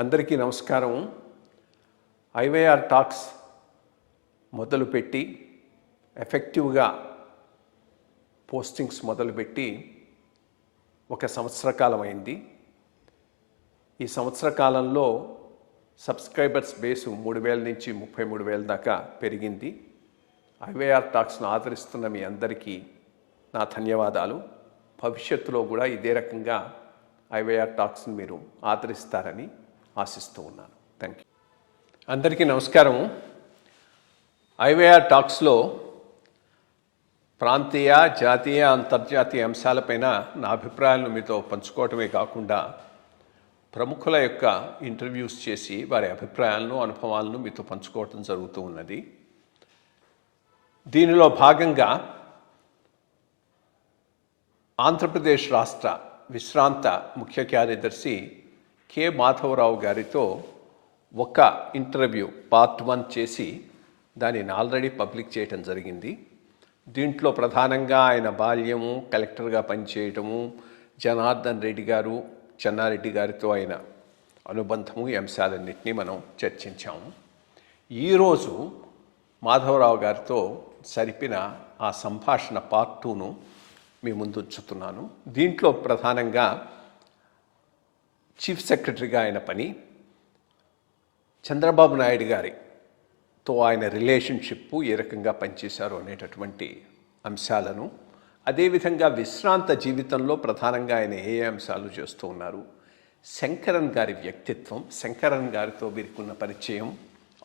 అందరికీ నమస్కారం. IYR talks మొదలుపెట్టి ఎఫెక్టివ్గా పోస్టింగ్స్ మొదలుపెట్టి ఒక సంవత్సర కాలం అయింది. ఈ సంవత్సర కాలంలో సబ్స్క్రైబర్స్ బేసు 3,000 నుంచి 33,000 దాకా పెరిగింది. ఐవైఆర్ టాక్స్ను ఆదరిస్తున్న మీ అందరికీ నా ధన్యవాదాలు. భవిష్యత్తులో కూడా ఇదే రకంగా ఐవైఆర్ టాక్స్ని మీరు ఆదరిస్తారని ఆశిస్తూ ఉన్నాను. Thank you. అందరికీ నమస్కారం. ఐవైఆర్ టాక్స్లో ప్రాంతీయ, జాతీయ, అంతర్జాతీయ అంశాలపైన నా అభిప్రాయాలను మీతో పంచుకోవటమే కాకుండా ప్రముఖుల యొక్క ఇంటర్వ్యూస్ చేసి వారి అభిప్రాయాలను, అనుభవాలను మీతో పంచుకోవటం జరుగుతూ ఉన్నది. దీనిలో భాగంగా ఆంధ్రప్రదేశ్ రాష్ట్ర విశ్రాంత ముఖ్య కార్యదర్శి కె మాధవరావు గారితో ఒక ఇంటర్వ్యూ పార్ట్ 1 చేసి దానిని ఆల్రెడీ పబ్లిక్ చేయటం జరిగింది. దీంట్లో ప్రధానంగా ఆయన బాల్యము, కలెక్టర్గా పనిచేయటము, జనార్దన్ రెడ్డి గారు, చెన్నారెడ్డి గారితో ఆయన అనుబంధము, ఈ అంశాలన్నింటినీ మనం చర్చించాము. ఈరోజు మాధవరావు గారితో సరిపిన ఆ సంభాషణ పార్ట్ 2ను మీ ముందు ఉంచుతున్నాను. దీంట్లో ప్రధానంగా చీఫ్ సెక్రటరీగా ఆయన పని, చంద్రబాబు నాయుడు గారితో ఆయన రిలేషన్షిప్ ఏ రకంగా పనిచేశారు అనేటటువంటి అంశాలను, అదేవిధంగా విశ్రాంత జీవితంలో ప్రధానంగా ఆయన ఏ అంశాలు చేస్తూ ఉన్నారు, శంకరన్ గారి వ్యక్తిత్వం, శంకరన్ గారితో వీరికున్న పరిచయం,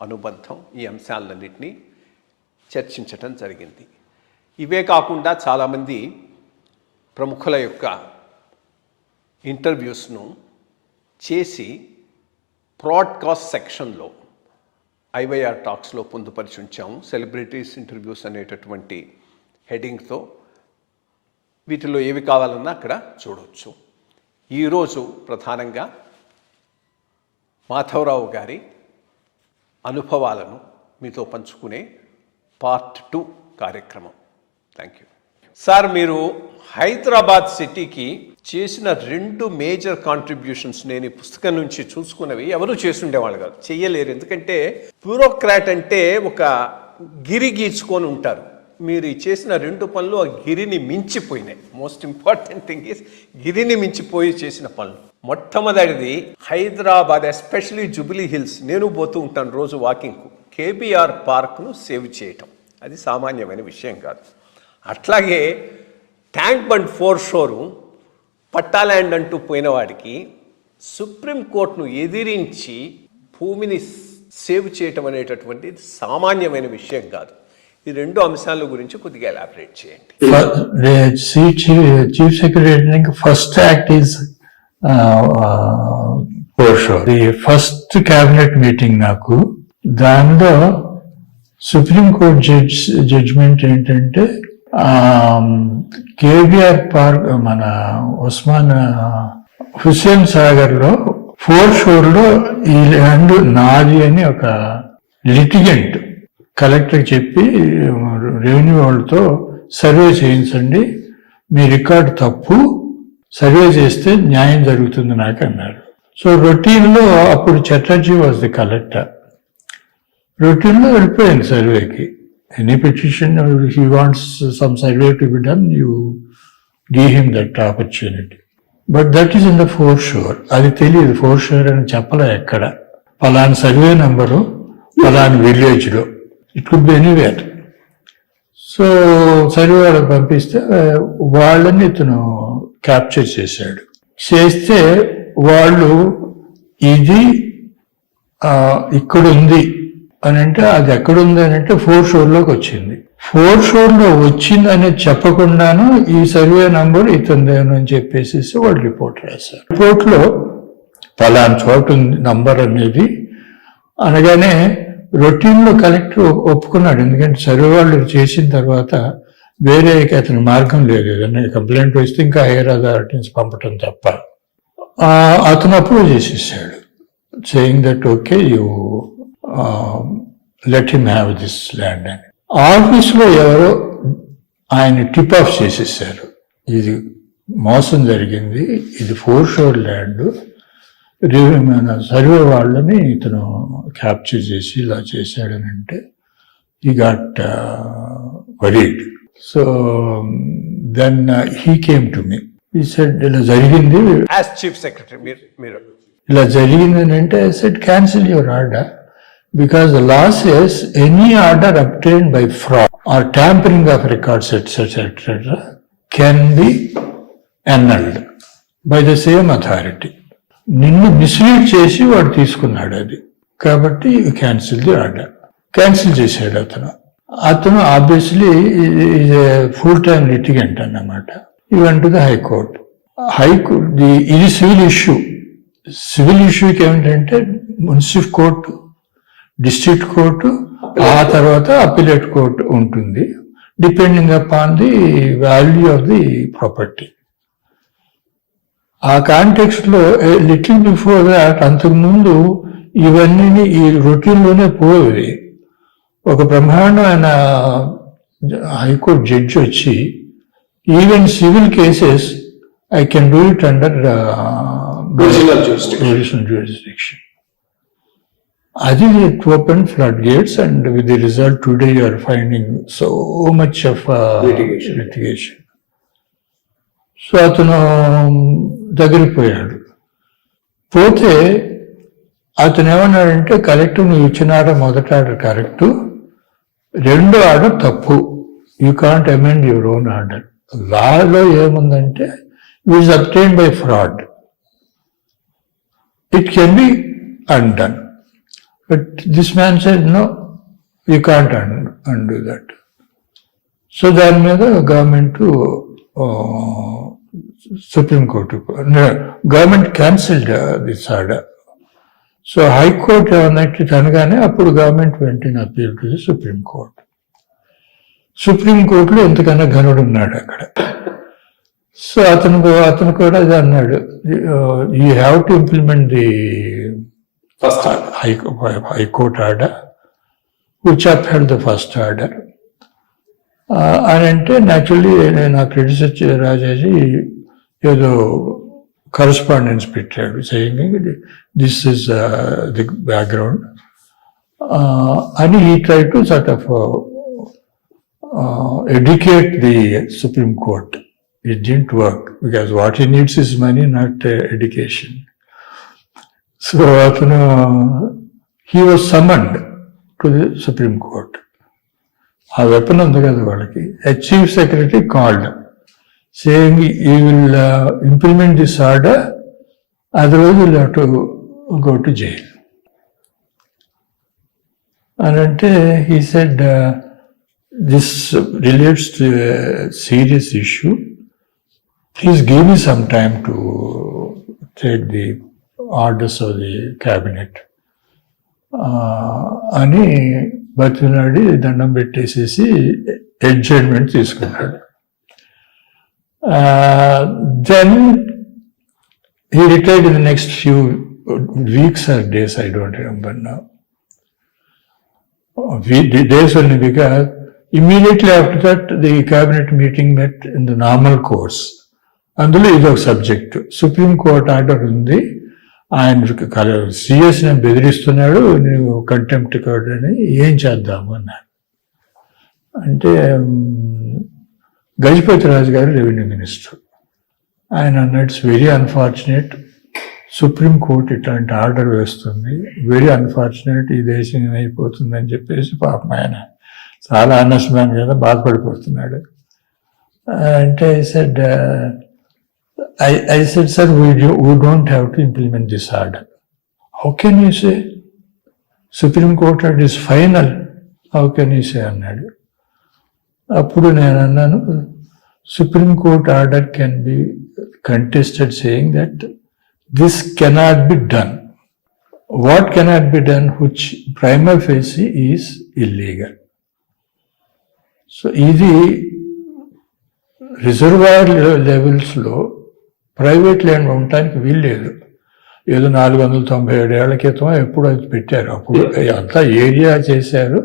అనుబంధం, ఈ అంశాలన్నింటినీ చర్చించటం జరిగింది. ఇవే కాకుండా చాలామంది ప్రముఖుల యొక్క ఇంటర్వ్యూస్ను చేసి బ్రాడ్కాస్ట్ సెక్షన్లో ఐవైఆర్ టాక్స్లో పొందుపరిచి ఉంచాము. సెలబ్రిటీస్ ఇంటర్వ్యూస్ అనేటటువంటి హెడింగ్తో వీటిలో ఏవి కావాలన్నా అక్కడ చూడవచ్చు. ఈరోజు ప్రధానంగా మాధవరావు గారి అనుభవాలను మీతో పంచుకునే పార్ట్ 2 కార్యక్రమం. Thank you. సార్, మీరు హైదరాబాద్ సిటీకి చేసిన 2 మేజర్ కాంట్రిబ్యూషన్స్ నేను ఈ పుస్తకం నుంచి చూసుకున్నవి ఎవరు చేసుండేవాళ్ళు కాదు, చెయ్యలేరు. ఎందుకంటే బ్యూరోక్రాట్ అంటే ఒక గిరి గీచుకొని ఉంటారు. మీరు చేసిన 2 పనులు ఆ గిరిని మించిపోయినాయి. మోస్ట్ ఇంపార్టెంట్ థింగ్ ఈస్ గిరిని మించిపోయి చేసిన పనులు. మొట్టమొదటిది హైదరాబాద్, ఎస్పెషలీ జూబ్లీ హిల్స్, నేను పోతూ ఉంటాను రోజు వాకింగ్కు, కేబీఆర్ పార్క్ను సేవ్ చేయటం. అది సామాన్యమైన విషయం కాదు. అట్లాగే ట్యాంక్ బండ్ 4 షోరు పట్టాల్యాండ్ అంటూ పోయిన వాడికి సుప్రీంకోర్టును ఎదిరించి భూమిని సేవ్ చేయటం అనేటటువంటిది సామాన్యమైన విషయం కాదు. ఈ 2 అంశాల గురించి కొద్దిగా ఎలాబరేట్ చేయండి. Chief secretary first act is 4 show. The first cabinet meeting నాకు, దానిలో సుప్రీంకోర్టు జడ్జిమెంట్ ఏంటంటే కేబీఆర్ పార్క్, మన ఉస్మాన్ హుస్సేన్ సాగర్ లో 4 షోర్లో ఈ ల్యాండ్ నాది అని ఒక లిటిగెంట్ కలెక్టర్ చెప్పి రెవెన్యూ వాళ్ళతో సర్వే చేయించండి, మీ రికార్డు తప్పు, సర్వే చేస్తే న్యాయం జరుగుతుంది నాకు అన్నారు. సో రొటీన్లో అప్పుడు చటర్జీ వాజ్ ది కలెక్టర్. రొటీన్లో వెళ్ళిపోయింది సర్వేకి. Any petition, or he wants some survey to be done, you give him that opportunity. But that is in the 4 shore. అది తెలియదు 4 shore అని చెప్పలే ఎక్కడ. పలానా సర్వే నెంబరు పలానా విలేజ్లో, it could be anywhere. So survey వాళ్ళకి పంపిస్తే వాళ్ళని ఇతను క్యాప్చర్ చేశాడు. చేస్తే వాళ్ళు ఇది ఇక్కడ ఉంది అని అంటే, అది ఎక్కడుంది అని అంటే 4 షోర్లోకి వచ్చింది. 4 షోర్లో వచ్చింది అనేది చెప్పకుండాను ఈ సర్వే నంబర్ ఇతందేను అని చెప్పేసి వాళ్ళు రిపోర్ట్ రాశారు. రిపోర్ట్లో పలానా చోటు ఉంది నంబర్ అనేది అనగానే రొటీన్లో కలెక్టర్ ఒప్పుకున్నాడు. ఎందుకంటే సర్వే వాళ్ళు చేసిన తర్వాత వేరే అతని మార్గం లేదు. ఏదన్నా కంప్లైంట్ వస్తే ఇంకా హైయర్ అథారిటీస్ పంపటం తప్ప. అతను అప్రూవ్ చేసేసాడు, saying that okay you let him have this land అని. ఆఫీస్లో ఎవరో ఆయన టిప్ ఆఫ్ చేసేసారు, ఇది మోసం జరిగింది, ఇది 4 షోర్ ల్యాండ్, మన సర్వే వాళ్ళని ఇతను క్యాప్చర్ చేసి ఇలా చేశాడని అంటే he got worried. So then he came to me, he said ఇలా జరిగింది, యాజ్ చీఫ్ సెక్రటరీ మీరు ఇలా జరిగింది అని అంటే I said cancel your order because the law says any order obtained by fraud or tampering of records etc. can be annulled by the same authority. నిన్ను mislead చేసి వాడు తీసుకున్నాడు అది, కాబట్టి క్యాన్సిల్ ది ఆర్డర్. క్యాన్సిల్ చేశాడు అతను obviously is a full time litigant అన్నమాట. He went to the High Court. ఇది సివిల్ ఇష్యూ. సివిల్ ఇష్యూకి ఏమిటంటే మున్సిపల్ కోర్టు, డిస్ట్రిక్ట్ కోర్టు, ఆ తర్వాత అపిలేట్ కోర్టు ఉంటుంది, depending upon the value of the property. ఆ కాంటెక్స్ట్ లో లిటిల్ బిఫోర్ దాట్, అంతకుముందు ఇవన్నీ ఈ రొటీన్లోనే పోయేవి. ఒక బ్రహ్మాండమైన హైకోర్టు జడ్జి వచ్చి even civil cases I can do it under provisional jurisdiction. అది it open flood gates and with the result today you are finding so much of litigation. So అతను దగ్గరికి పోయాడు. పోతే అతను ఏమన్నాడంటే, కలెక్టర్ నువ్వు ఇచ్చిన ఆర్డర్ మొదటి ఆర్డర్ కరెక్టు, రెండో ఆర్డర్ తప్పు, you can't amend your own order. లాలో ఏముందంటే is obtained by fraud, it can be undone. But this man said, no, you can't undo that. So దాని మీద government Supreme Court, government cancelled this order. So High Court ఏమన్నట్టు అనగానే అప్పుడు government వెంటనే appeal to the Supreme Court. Supreme కోర్టులో ఎంతకన్నా ఘనుడు ఉన్నాడు అక్కడ. సో అతను కూడా అది అన్నాడు, you have to implement the High Court order, which upheld the first order. అని అంటే న్యాచురల్లీ నా క్రిటిసైజ్ రాజాజీ ఏదో కరస్పాండెన్స్ పెట్టాడు, saying this is the background అని. He try to sort of educate the Supreme Court. It didn't work because what he needs is money, not education. So he was summoned to the Supreme Court. ఆ weapon ఉంది కదా వాళ్ళకి. A chief secretary called saying he will implement this order, otherwise he will have to go to jail. And అంటే he said this relates to a serious issue. Please give me some time to take the orders of the cabinet అని బతిలాడి దండం పెట్టేసేసి adjournment తీసుకున్నాడు. Then he retired in the next few weeks or days, I don't remember now. Days only because immediately after that the cabinet meeting met in the normal course. అందులో ఇదొక subject. Supreme court order ఉంది, ఆయన CS నేను బెదిరిస్తున్నాడు, నువ్వు contempt court అని, ఏం చేద్దాము అన్నాడు. అంటే గజపతి రాజు గారు రెవెన్యూ మినిస్టర్, ఆయన అన్నాడు, it's very unfortunate, supreme court ఇట్లాంటి ఆర్డర్ వేస్తుంది, వెరీ అన్ఫార్చునేట్, ఈ దేశం ఏమైపోతుంది అని చెప్పేసి పాపం ఆయన చాలా అనస్మాన్ కదా బాధపడిపోతున్నాడు. అంటే said I said, sir, we don't have to implement this order. How can you say? Supreme Court order is final. How can you say అన్నాడు. అప్పుడు నేను అన్నాను, Supreme Court order can be contested saying that this cannot be done. What cannot be done, which prima facie is illegal. So ఇది reservoir levels లో private land ఉండటానికి వీల్లేదు. ఏదో 497 ఏళ్ల క్రితం ఎప్పుడు అది పెట్టారు, అప్పుడు అంతా ఏరియా చేశారు,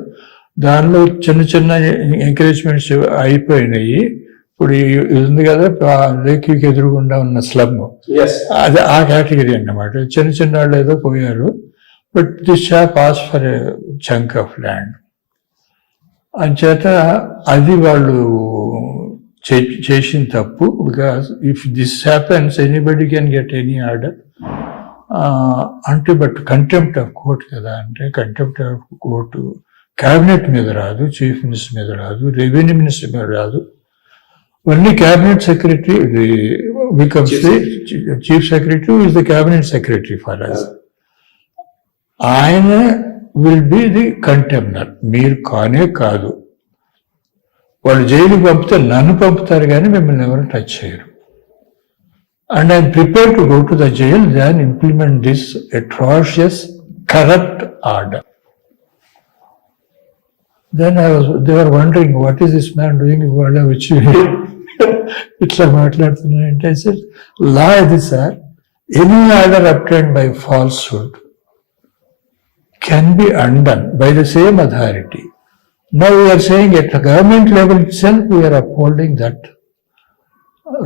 దానిలో చిన్న చిన్న ఎంకరేజ్మెంట్స్ అయిపోయినాయి, ఇప్పుడు ఇది ఉంది కదా లేక్కి ఎదురుగుండా ఉన్న స్లమ్, అది ఆ కేటగిరీ అన్నమాట. చిన్న చిన్న వాళ్ళు ఏదో పోయారు, but this shop pass for a chunk of land. అంచేత అది వాళ్ళు చేసిన తప్పు. Because if this happens anybody can get any order అంటే. బట్ కంటెంప్ట్ ఆఫ్ కోర్ట్ కదా, అంటే కంటెంప్ట్ ఆఫ్ కోర్టు క్యాబినెట్ మీద రాదు, చీఫ్ మినిస్టర్ మీద రాదు, రెవెన్యూ మినిస్టర్ మీద రాదు. Only cabinet secretary becomes the chief secretary is the cabinet secretary for us. ఆయన విల్ బి ది కంటెంప్నర్. మీరు కానే కాదు. వాళ్ళు జైలుకి పంపితే నన్ను పంపుతారు కానీ మిమ్మల్ని ఎవరు టచ్ చేయరు. And I'm prepare to go to the jail than implement this atrocious corrupt order. Then they were wondering, what is this man doing? ఇవాళ వచ్చి ఇట్లా మాట్లాడుతున్నాయంటే I said, law ఇది sir. Any order obtained by falsehood can be undone by the same authority. Now we are saying at the government level itself we are upholding that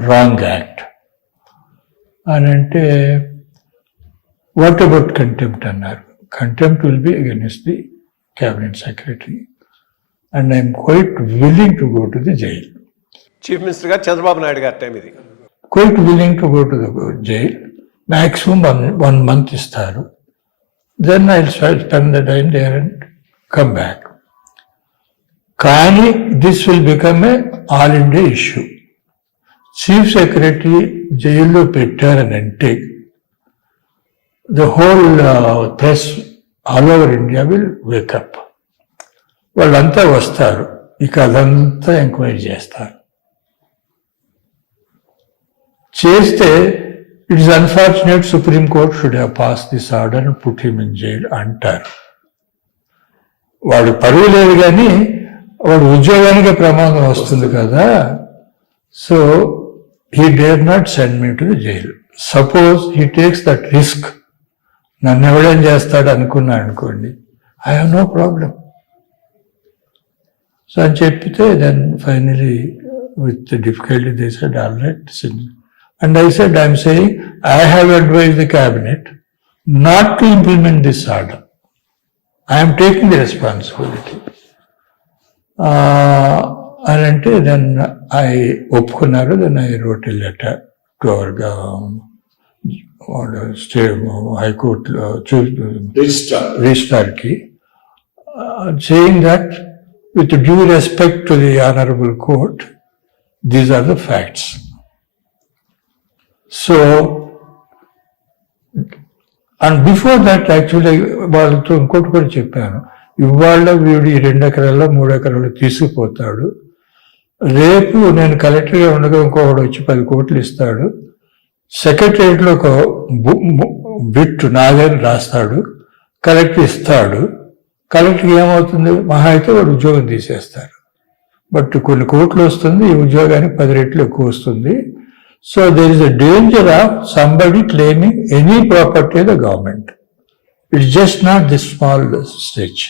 wrong act. And అంటే what about contempt అన్నారు. Contempt will be against the cabinet secretary. And I am quite willing to go to the jail. Chief minister గారు చంద్రబాబు నాయుడు గారి time ఇది. Quite willing to go to the jail. Maximum one month ఇస్తారు. Then I'll spend the time there and come back. కానీ this will become a all India issue. Chief secretary జైల్లో పెట్టారనంటే the whole press all over India will wake up. వాళ్ళంతా వస్తారు, ఇక అదంతా enquiry చేస్తారు. చేస్తే it is unfortunate supreme court should have pass this order and put him in jail అంటారు. వాడు పరువు లేదు కానీ వాడు ఉద్యోగానికి ప్రమాదం వస్తుంది కదా. So he dare not send me to the jail. Suppose he takes that risk, నన్ను ఎవడేం చేస్తాడు అనుకున్నా అనుకోండి, I have no problem. So అని చెప్పితే then finally with difficulty they said all right. And I said I'm saying I have advise the cabinet not to implement this order. I'm taking the responsibility అని అంటే then I ఒప్పుకున్నారు. Then I wrote a letter to our హైకోర్టులో రిజిస్ట్రార్కి saying that with due respect to the honorable court, these are the facts. So, and before that actually వాళ్ళతో ఇంకోటి కూడా చెప్పాను, ఇవాళ వీడు 2 ఎకరాల్లో 3 ఎకరాలు తీసుకుపోతాడు, రేపు నేను కలెక్టర్గా ఉండగా ఇంకొకడు వచ్చి 10 కోట్లు ఇస్తాడు, సెక్రటరియట్లో ఒక బిట్ నాదని రాస్తాడు, కలెక్టర్ ఇస్తాడు. కలెక్టర్కి ఏమవుతుంది, మహా అయితే వాడు ఉద్యోగం తీసేస్తారు. బట్ కొన్ని కోట్లు వస్తుంది, ఈ ఉద్యోగానికి 10 రెట్లు ఎక్కువ వస్తుంది. So there is a danger of somebody claiming any property of the government. It's just not this small stage.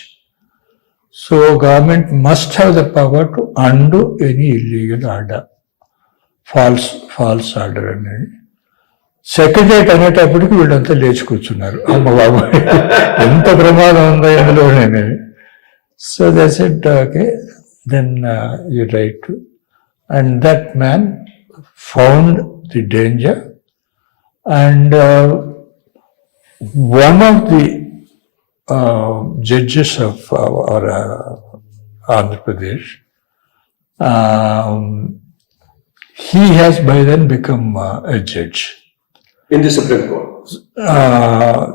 So government must have the power to undo any illegal order, false order అనేది. Secretariat అనేటప్పటికి వీళ్ళంతా లేచి కూర్చున్నారు, అమ్మ బాబు ఎంత ప్రమాదం ఉందో ఇందులో నేను. So they said okay then you right. And that man found the danger. And one of the judges of our Andhra Pradesh, he has by then become a judge. In the Supreme Court?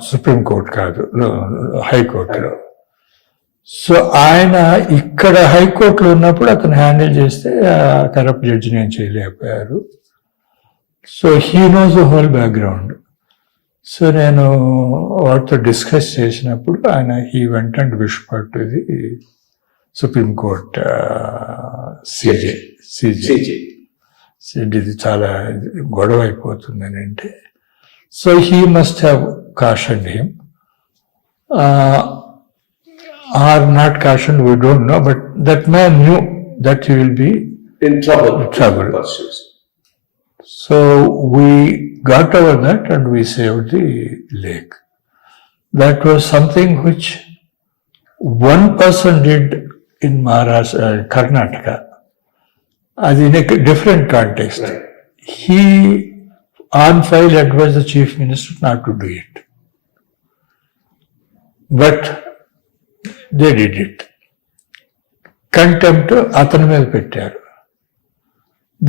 Supreme court కాదు, హైకోర్టులో. So ఆయన ఇక్కడ హైకోర్టులో ఉన్నప్పుడు అతను handle చేస్తే corrupt జడ్జిని ఏం చేయలేకపోయారు. So he knows the whole background. So నేను వాటితో డిస్కస్ చేసినప్పుడు ఆయన he went and whispered the Supreme Court CJ ఇది చాలా గొడవ అయిపోతుందని అంటే. So he must have cautioned him or not cautioned, we don't know, but that man knew that he will be In trouble. Trouble. Pursues. So we got over that and we saved the lake. That was something which one person did in Maharashtra, Karnataka. As in a different context. Right. He on file advised the chief minister not to do it. But they did it. Contempt అతని మీద పెట్టారు.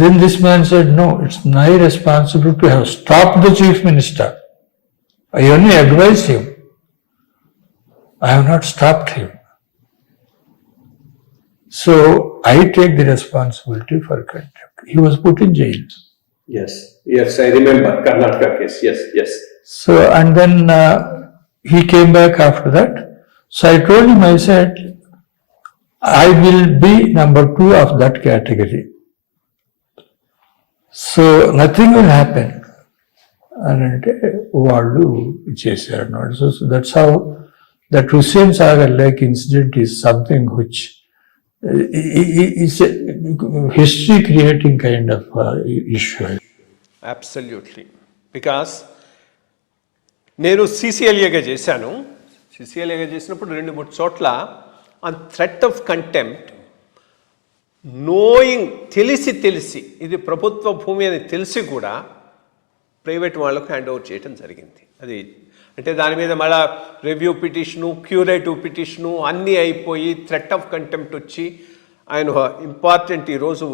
Then this man said, no, it's my responsibility to have stopped the chief minister. I only advised him. I have not stopped him. So I take the responsibility for contempt. He was put in jail. Yes, yes, I remember Karnataka case. Yes, yes. So, and then he came back after that. So I told him, I said, I will be number 2 of that category. So nothing will happen. And వాళ్ళు చేశారు అన్నమాట. So that's how that Hussain Sagar Lake incident is something which is a history creating kind of issue. Absolutely. Because నేను సీసీఎల్ఏగా చేశాను. సీసీఎల్ఏగా చేసినప్పుడు 2-3 చోట్ల on threat of contempt, knowing, తెలిసి ఇది ప్రభుత్వ భూమి అని తెలిసి కూడా ప్రైవేట్ వాళ్ళకు హ్యాండ్ ఓవర్ చేయడం జరిగింది. అది అంటే దాని మీద మళ్ళా రివ్యూ పిటిషను, క్యూరేటివ్ పిటిషను అన్నీ అయిపోయి థ్రెట్ ఆఫ్ కంటెంప్ట్ వచ్చి ఆయన ఇంపార్టెంట్ ఈరోజు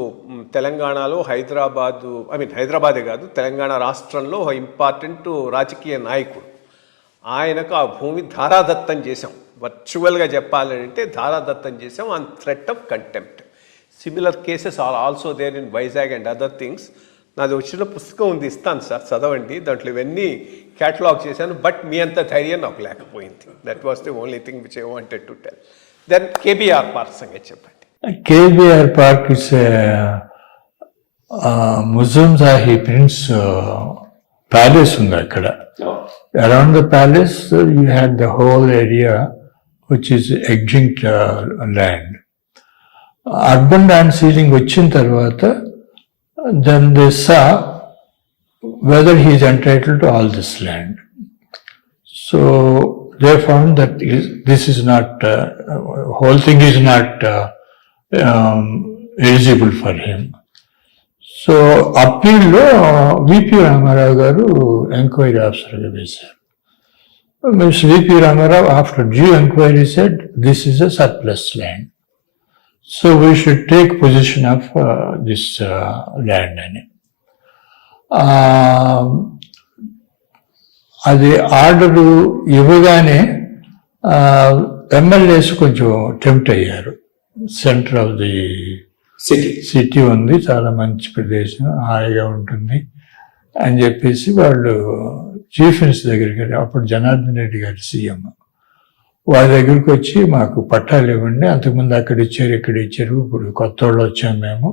తెలంగాణలో హైదరాబాదే కాదు, తెలంగాణ రాష్ట్రంలో ఇంపార్టెంట్ రాజకీయ నాయకుడు. ఆయనకు ఆ భూమి ధారాదత్తం చేశాం. వర్చువల్గా చెప్పాలంటే ధారాదత్తం చేశాం on threat of contempt. Similar cases are also there in Vizag and other things. నాది వచ్చిన పుస్తకం ఉంది, ఇస్తాను సార్, చదవండి. దాంట్లో ఇవన్నీ క్యాటలాగ్ చేశాను. బట్ మీ అంత ధైర్యం నాకు లేకపోయింది. That was the only thing which I wanted to tell. Then KBR park సంగతి చెప్పండి. KBR Park is a Muslim Zahi Prince palace ఉంది అక్కడ. Around the palace you had the whole area which is extinct land. Urban land ceiling వచ్చిన తర్వాత then they saw whether he is entitled to all this land. So they found that this is not, whole thing is not eligible for him. So అప్పీల్లో VP Ramarao గారు enquiry ఆఫీసర్గా వేశారు. Mr. V.P. Ramarao, after due inquiry, said this is a surplus land. So we should take possession of this land. అది order ఇవ్వగానే MLAs కొంచెం tempt అయ్యారు. Centre of the city ఉంది, చాలా మంచి ప్రదేశం, హాయిగా ఉంటుంది అని చెప్పేసి వాళ్ళు చీఫ్ మినిస్టర్ దగ్గరికి వెళ్ళి, అప్పుడు జనార్దన్ రెడ్డి గారు సీఎం, వాళ్ళ దగ్గరికి వచ్చి మాకు పట్టాలు ఇవ్వండి, అంతకుముందు అక్కడ ఇచ్చారు ఇక్కడ ఇచ్చారు, ఇప్పుడు కొత్త వాళ్ళు వచ్చాము మేము.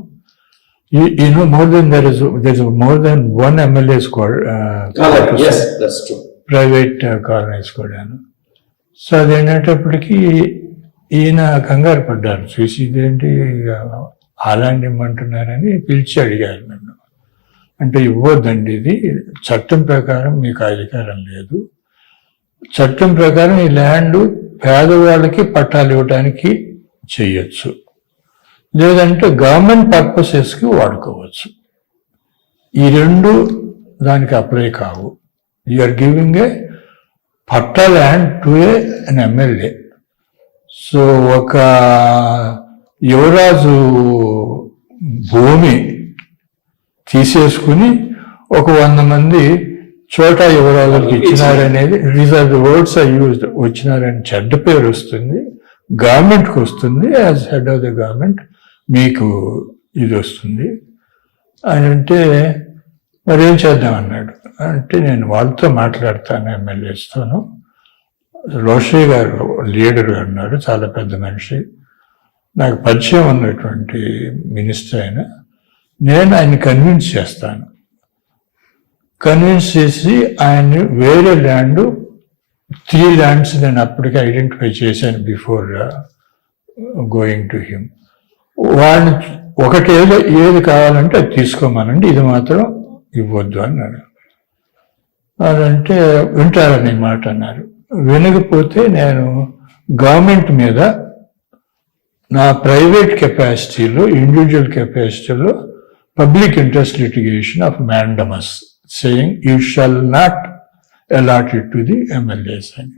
More than there is more than one MLAs private colonies కూడాను. సో అదేంటప్పటికీ ఈయన కంగారు పడ్డారు చూసి, ఇదేంటి అలాంటి ఇమ్మంటున్నారని పిలిచి అడిగారు నన్ను. అంటే ఇవ్వద్దండి, ఇది చట్టం ప్రకారం మీకు అధికారం లేదు, చట్టం ప్రకారం ఈ ల్యాండ్ పేదవాళ్ళకి పట్టాలు ఇవ్వడానికి చెయ్యొచ్చు, లేదంటే గవర్నమెంట్ పర్పసెస్కి వాడుకోవచ్చు. ఈ రెండు దానికి అప్లై కావు. You are giving a patta land to an MLA. So ఒక యువరాజు భూమి తీసేసుకుని ఒక 100 మంది చోటా యువరాజులకు ఇచ్చినారనేది, these are the words I used, వచ్చినారని చెడ్డ పేరు వస్తుంది, గవర్నమెంట్కి వస్తుంది, as head of the government మీకు ఇది వస్తుంది అని అంటే మరేం చేద్దాం అన్నాడు. అంటే నేను వాళ్ళతో మాట్లాడతాను, ఎమ్మెల్యేస్తోను. రోషయ్య గారు లీడర్ అన్నారు, చాలా పెద్ద మనిషి, నాకు పరిచయం ఉన్నటువంటి మినిస్టర్ అయిన, నేను ఆయన్ని కన్విన్స్ చేస్తాను. కన్విన్స్ చేసి ఆయన్ని వేరే ల్యాండ్ 3 ల్యాండ్స్ నేను అప్పటికే ఐడెంటిఫై చేశాను బిఫోర్ గోయింగ్ టు హిమ్. వాళ్ళని ఒకటి ఏది కావాలంటే అది తీసుకోమనండి, ఇది మాత్రం ఇవ్వద్దు అన్నారు. అదంటే వింటారని మాట అన్నారు. వినకపోతే నేను గవర్నమెంట్ మీద నా ప్రైవేట్ కెపాసిటీలో, ఇండివిజువల్ కెపాసిటీలో public interest litigation of mandamus saying you shall not allot it to the MLAs అని.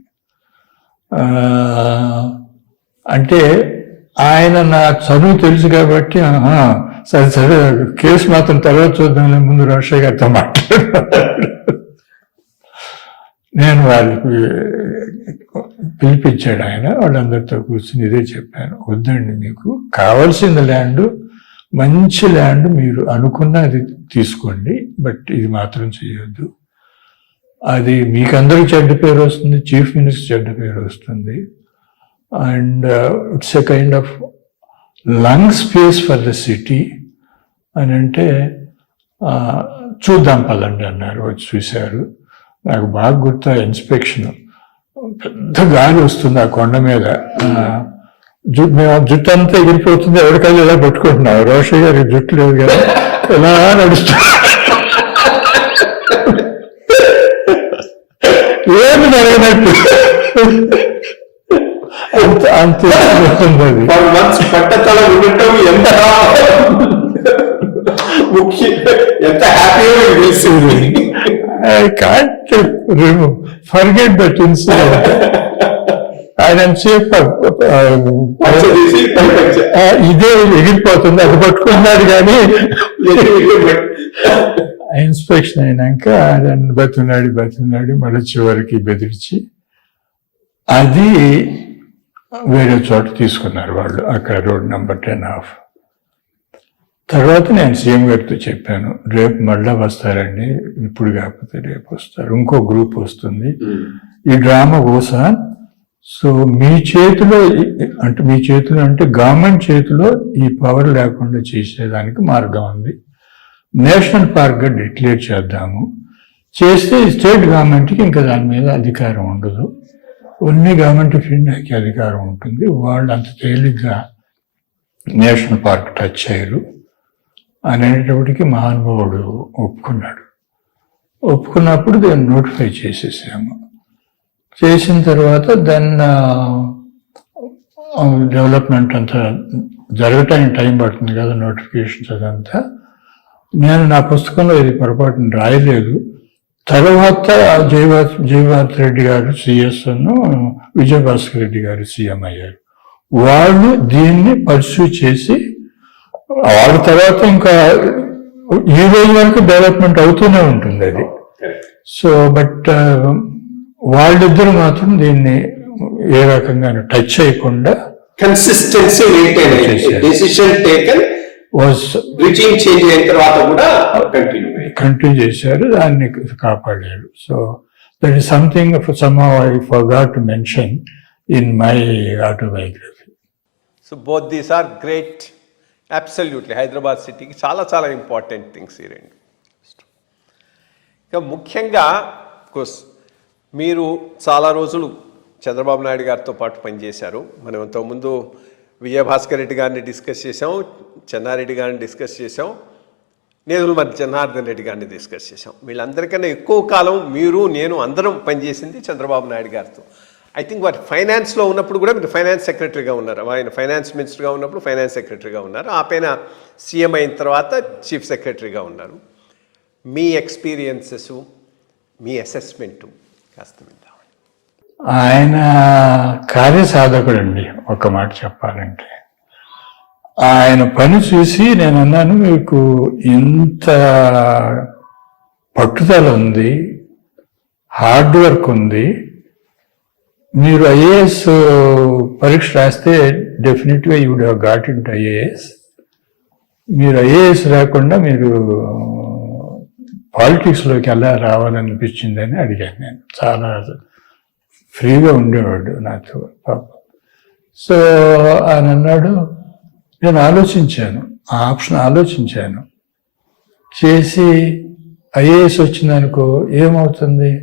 అంటే ఆయన నా చదువు తెలుసు కాబట్టి సరే సరే కేసు మాత్రం తర్వాత చూద్దాంలే, ముందు రాజశేఖర్ గారితో మాట్లాడారు. నేను వాళ్ళకి పిలిపించాడు ఆయన, వాళ్ళందరితో కూర్చుని ఇదే చెప్పాను, వద్దండి, మీకు కావాల్సిన ల్యాండ్, మంచి ల్యాండ్ మీరు అనుకున్నది తీసుకోండి, బట్ ఇది మాత్రం చేయొద్దు. అది మీకందరికి చెడ్డ పేరు వస్తుంది, చీఫ్ మినిస్టర్ చెడ్డ పేరు వస్తుంది, and it's a kind of lung space for the city అని. అంటే చూద్దాం పదండి అన్నారు. వచ్చి చూశారు. నాకు బాగా గుర్తు ఇన్స్పెక్షన్, పెద్ద గాలి వస్తుంది ఆ కొండ మీద, జుట్టు అంతా ఎగిరిపోతుంది, ఎవరికైనా ఇలా పట్టుకుంటున్నావు, రోషయ్య గారి జుట్టు లేదు కదా, ఎలా నడుస్తుంది, ఏమి జరగనట్టు అంత వస్తుంది. పట్టతల ఉండటం ఎంత ముఖ్యం, ఎంత హ్యాపీగా తెలిసింది. I can't forget that incident. ఇదే ఎగిరిపోతుంది, అది పట్టుకున్నాడు. కానీ ఇన్స్పెక్షన్ అయినాక దాన్ని బతున్నాడు మళ్ళీ చివరికి బెదిరించి అది వేరే చోట తీసుకున్నారు వాళ్ళు, అక్కడ రోడ్ నెంబర్ 10 ఆఫ్. తర్వాత నేను సీఎం గారితో చెప్పాను, రేపు మళ్ళా వస్తారండి, ఇప్పుడు కాకపోతే రేపు వస్తారు, ఇంకో గ్రూప్ వస్తుంది, ఈ డ్రామా కోసం. సో మీ చేతిలో అంటే గవర్నమెంట్ చేతిలో ఈ పవర్ లేకుండా చేసేదానికి మార్గం ఉంది. నేషనల్ పార్క్గా డిక్లేర్ చేద్దాము, చేస్తే స్టేట్ గవర్నమెంట్కి ఇంకా దాని మీద అధికారం ఉండదు, ఓన్లీ గవర్నమెంట్ ఆఫ్ ఇండియాకి అధికారం ఉంటుంది. వాళ్ళు అంత తేలిగ్గా నేషనల్ పార్క్ టచ్ చేయరు అనేటప్పటికీ మహానుభావుడు ఒప్పుకున్నాడు. ఒప్పుకున్నప్పుడు దాన్ని నోటిఫై చేసేసాము. చేసిన తర్వాత దాన్ని డెవలప్మెంట్ అంతా జరగటానికి టైం పడుతుంది కదా, నోటిఫికేషన్స్ అదంతా. నేను నా పుస్తకంలో ఇది పొరపాటును రాయలేదు. తర్వాత జయభారత్ రెడ్డి గారు సిఎస్, విజయభాస్కర్ రెడ్డి గారు సీఎం అయ్యారు. వాళ్ళు దీన్ని పర్సూ చేసి వాళ్ళ తర్వాత ఇంకా ఈ రోజు వరకు డెవలప్మెంట్ అవుతూనే ఉంటుంది అది. సో బట్ వాళ్ళిద్దరు మాత్రం దీన్ని ఏ రకంగా టచ్ చేయకుండా consistency decision taken was regime change అయిన తర్వాత కూడా కంటిన్యూ చేశారు, దాన్ని కాపాడారు. So that is something somehow I forgot to mention in my autobiography. So both these are great. Absolutely Hyderabad సిటీకి చాలా చాలా ఇంపార్టెంట్ థింగ్స్ ఈ రెండు. ఇంకా ముఖ్యంగా కోర్స్ మీరు చాలా రోజులు చంద్రబాబు నాయుడు గారితో పాటు పనిచేశారు. మనం ఇంతకుముందు విజయభాస్కర్ రెడ్డి గారిని డిస్కస్ చేసాం, చెన్నారెడ్డి గారిని డిస్కస్ చేసాం, నేదులమర్తి జనార్దన్ రెడ్డి గారిని డిస్కస్ చేసాం. వీళ్ళందరికన్నా ఎక్కువ కాలం మీరు నేను అందరం పనిచేసింది చంద్రబాబు నాయుడు గారితో. ఐ థింక్ వారి ఫైనాన్స్లో ఉన్నప్పుడు కూడా మీరు ఫైనాన్స్ సెక్రటరీగా ఉన్నారు, ఆయన ఫైనాన్స్ మినిస్టర్గా ఉన్నప్పుడు ఫైనాన్స్ సెక్రటరీగా ఉన్నారు, ఆ పైన సీఎం అయిన తర్వాత చీఫ్ సెక్రటరీగా ఉన్నారు. మీ ఎక్స్పీరియన్సెస్, మీ అసెస్మెంటు కాస్త విందాం. ఆయన కార్యసాధకుడు అండి, ఒక మాట చెప్పాలంటే. ఆయన పని చూసి నేను అన్నాను, మీకు ఇంత పట్టుదల ఉంది, హార్డ్ వర్క్ ఉంది, మీరు ఐఏఎస్ పరీక్ష రాస్తే డెఫినెట్గా you would have got into IAS. మీరు ఐఏఎస్ రాకుండా మీరు పాలిటిక్స్లోకి ఎలా రావాలనిపించిందని అడిగాను. నేను చాలా ఫ్రీగా ఉండేవాడు నాతో పాప. సో ఆయన అన్నాడు, నేను ఆలోచించాను, ఆ ఆప్షన్ ఆలోచించాను, చేసి ఐఏఎస్ వచ్చిందనుకో ఏమవుతుంది,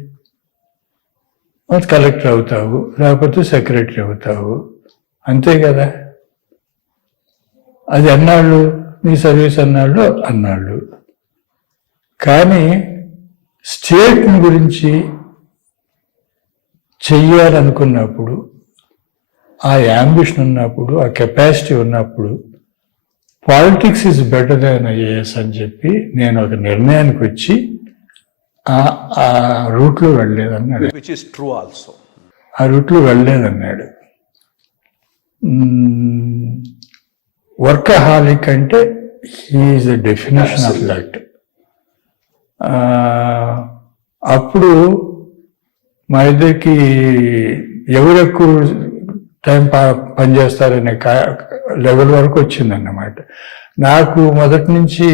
కలెక్టర్ అవుతావు, లేకపోతే సెక్రటరీ అవుతావు, అంతే కదా. అది అన్నాళ్ళు నీ సర్వీస్ అన్నాళ్ళు. కానీ స్టేట్ గురించి చెయ్యాలనుకున్నప్పుడు, ఆ యాంబిషన్ ఉన్నప్పుడు, ఆ కెపాసిటీ ఉన్నప్పుడు politics is better than IAS అని చెప్పి నేను ఒక నిర్ణయానికి వచ్చి ఆ రూట్లో వెళ్ళలేదన్నాడు. Which is true also. ఆ రూట్లో వెళ్ళలేదన్నాడు. వర్కహాలిక్ అంటే he's the definition of that. అప్పుడు మా ఇద్దరికి ఎవరు ఎక్కువ టైం పనిచేస్తారనే లెవెల్ వరకు వచ్చిందన్నమాట. నాకు మొదటి నుంచి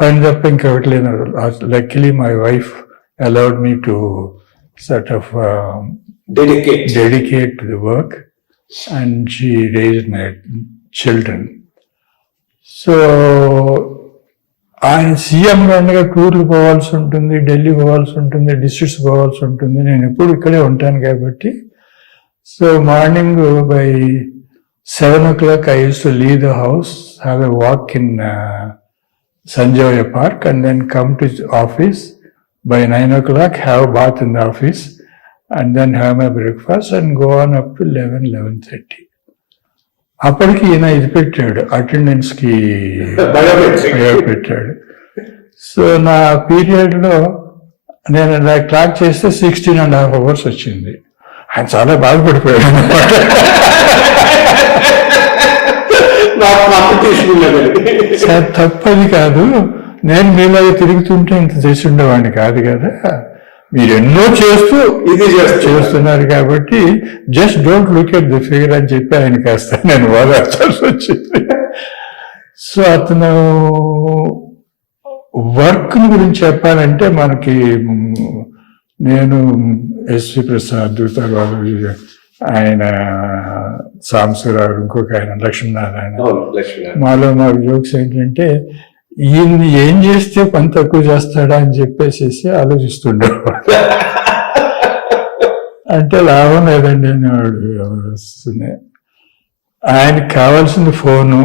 పని తప్ప ఇంకొకటి లేదు. Luckily my wife allowed me to sort of dedicate to the work, and she raised my children. So ఆయన సీఎంగా ఉండగా టూర్లు పోవాల్సి ఉంటుంది, ఢిల్లీ పోవాల్సి ఉంటుంది, డిస్ట్రిక్ట్స్ పోవాల్సి ఉంటుంది. నేను ఎప్పుడు ఇక్కడే ఉంటాను కాబట్టి, so morning by 7 o'clock I used to leave the house, have a walk in Sanjaya Park, and then come to office. By 9 o'clock, have a bath in the office, and then have my breakfast and go on up to 11:30. అప్పటికి ఈయన ఇది పెట్టాడు, attendance కి పెట్టాడు. So నా period లో నేను ఇలా క్లాక్ చేస్తే 16.5 hours వచ్చింది. ఆయన చాలా బాధపడిపోయాడు అన్నమాట. సార్ తప్పది కాదు, నేను మీలాగా తిరుగుతుంటే ఇంత చేసి ఉండేవాడిని కాదు కదా, మీరు ఎన్నో చేస్తూ ఇది చేస్తున్నారు కాబట్టి just don't look at the figure అని చెప్పి ఆయన కాస్త నేను ఓదార్చాల్సి వచ్చింది. సో అతను వర్క్ గురించి చెప్పాలంటే మనకి, నేను ఎస్వి ప్రసాద్, తర్వాత ఆయన సాంబశివరావు, ఇంకొక ఆయన లక్ష్మీనారాయణ, మాలో మా జోక్స్ ఏంటంటే ఈయన్ని ఏం చేస్తే పని తక్కువ చేస్తాడా అని చెప్పేసి ఆలోచిస్తుండేవాడు. అంటే లాభం లేదండి అనేవాడు. వస్తుంది ఆయనకి కావాల్సిన ఫోను,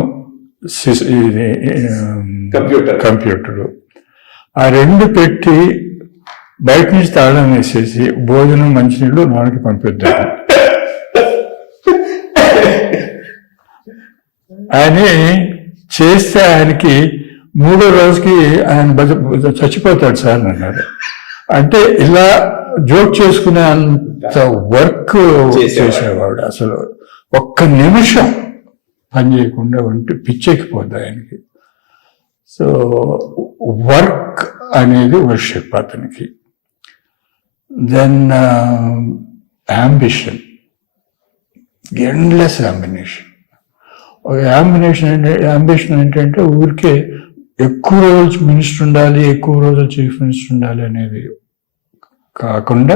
కంప్యూటరు, ఆ రెండు పెట్టి బయట నుంచి తాళం వేసేసి భోజనం మంచినీళ్ళు లోనికి పంపిద్దాం అని చేస్తే ఆయనకి 3వ రోజుకి ఆయన చచ్చిపోతాడు సార్ అన్నాడు. అంటే ఇలా జోక్ చేసుకునే అంత వర్క్ చేసేవాడు. అసలు ఒక్క నిమిషం పని చేయకుండా ఉంటే పిచ్చెక్కిపోద్ది ఆయనకి. సో వర్క్ అనేది వర్షిప్ అతనికి. Then ambition, endless ambition. ఒక అంబిషన్ ఏంటంటే ఊరికే ఎక్కువ రోజులు మినిస్టర్ ఉండాలి, ఎక్కువ రోజులు చీఫ్ మినిస్టర్ ఉండాలి అనేది కాకుండా,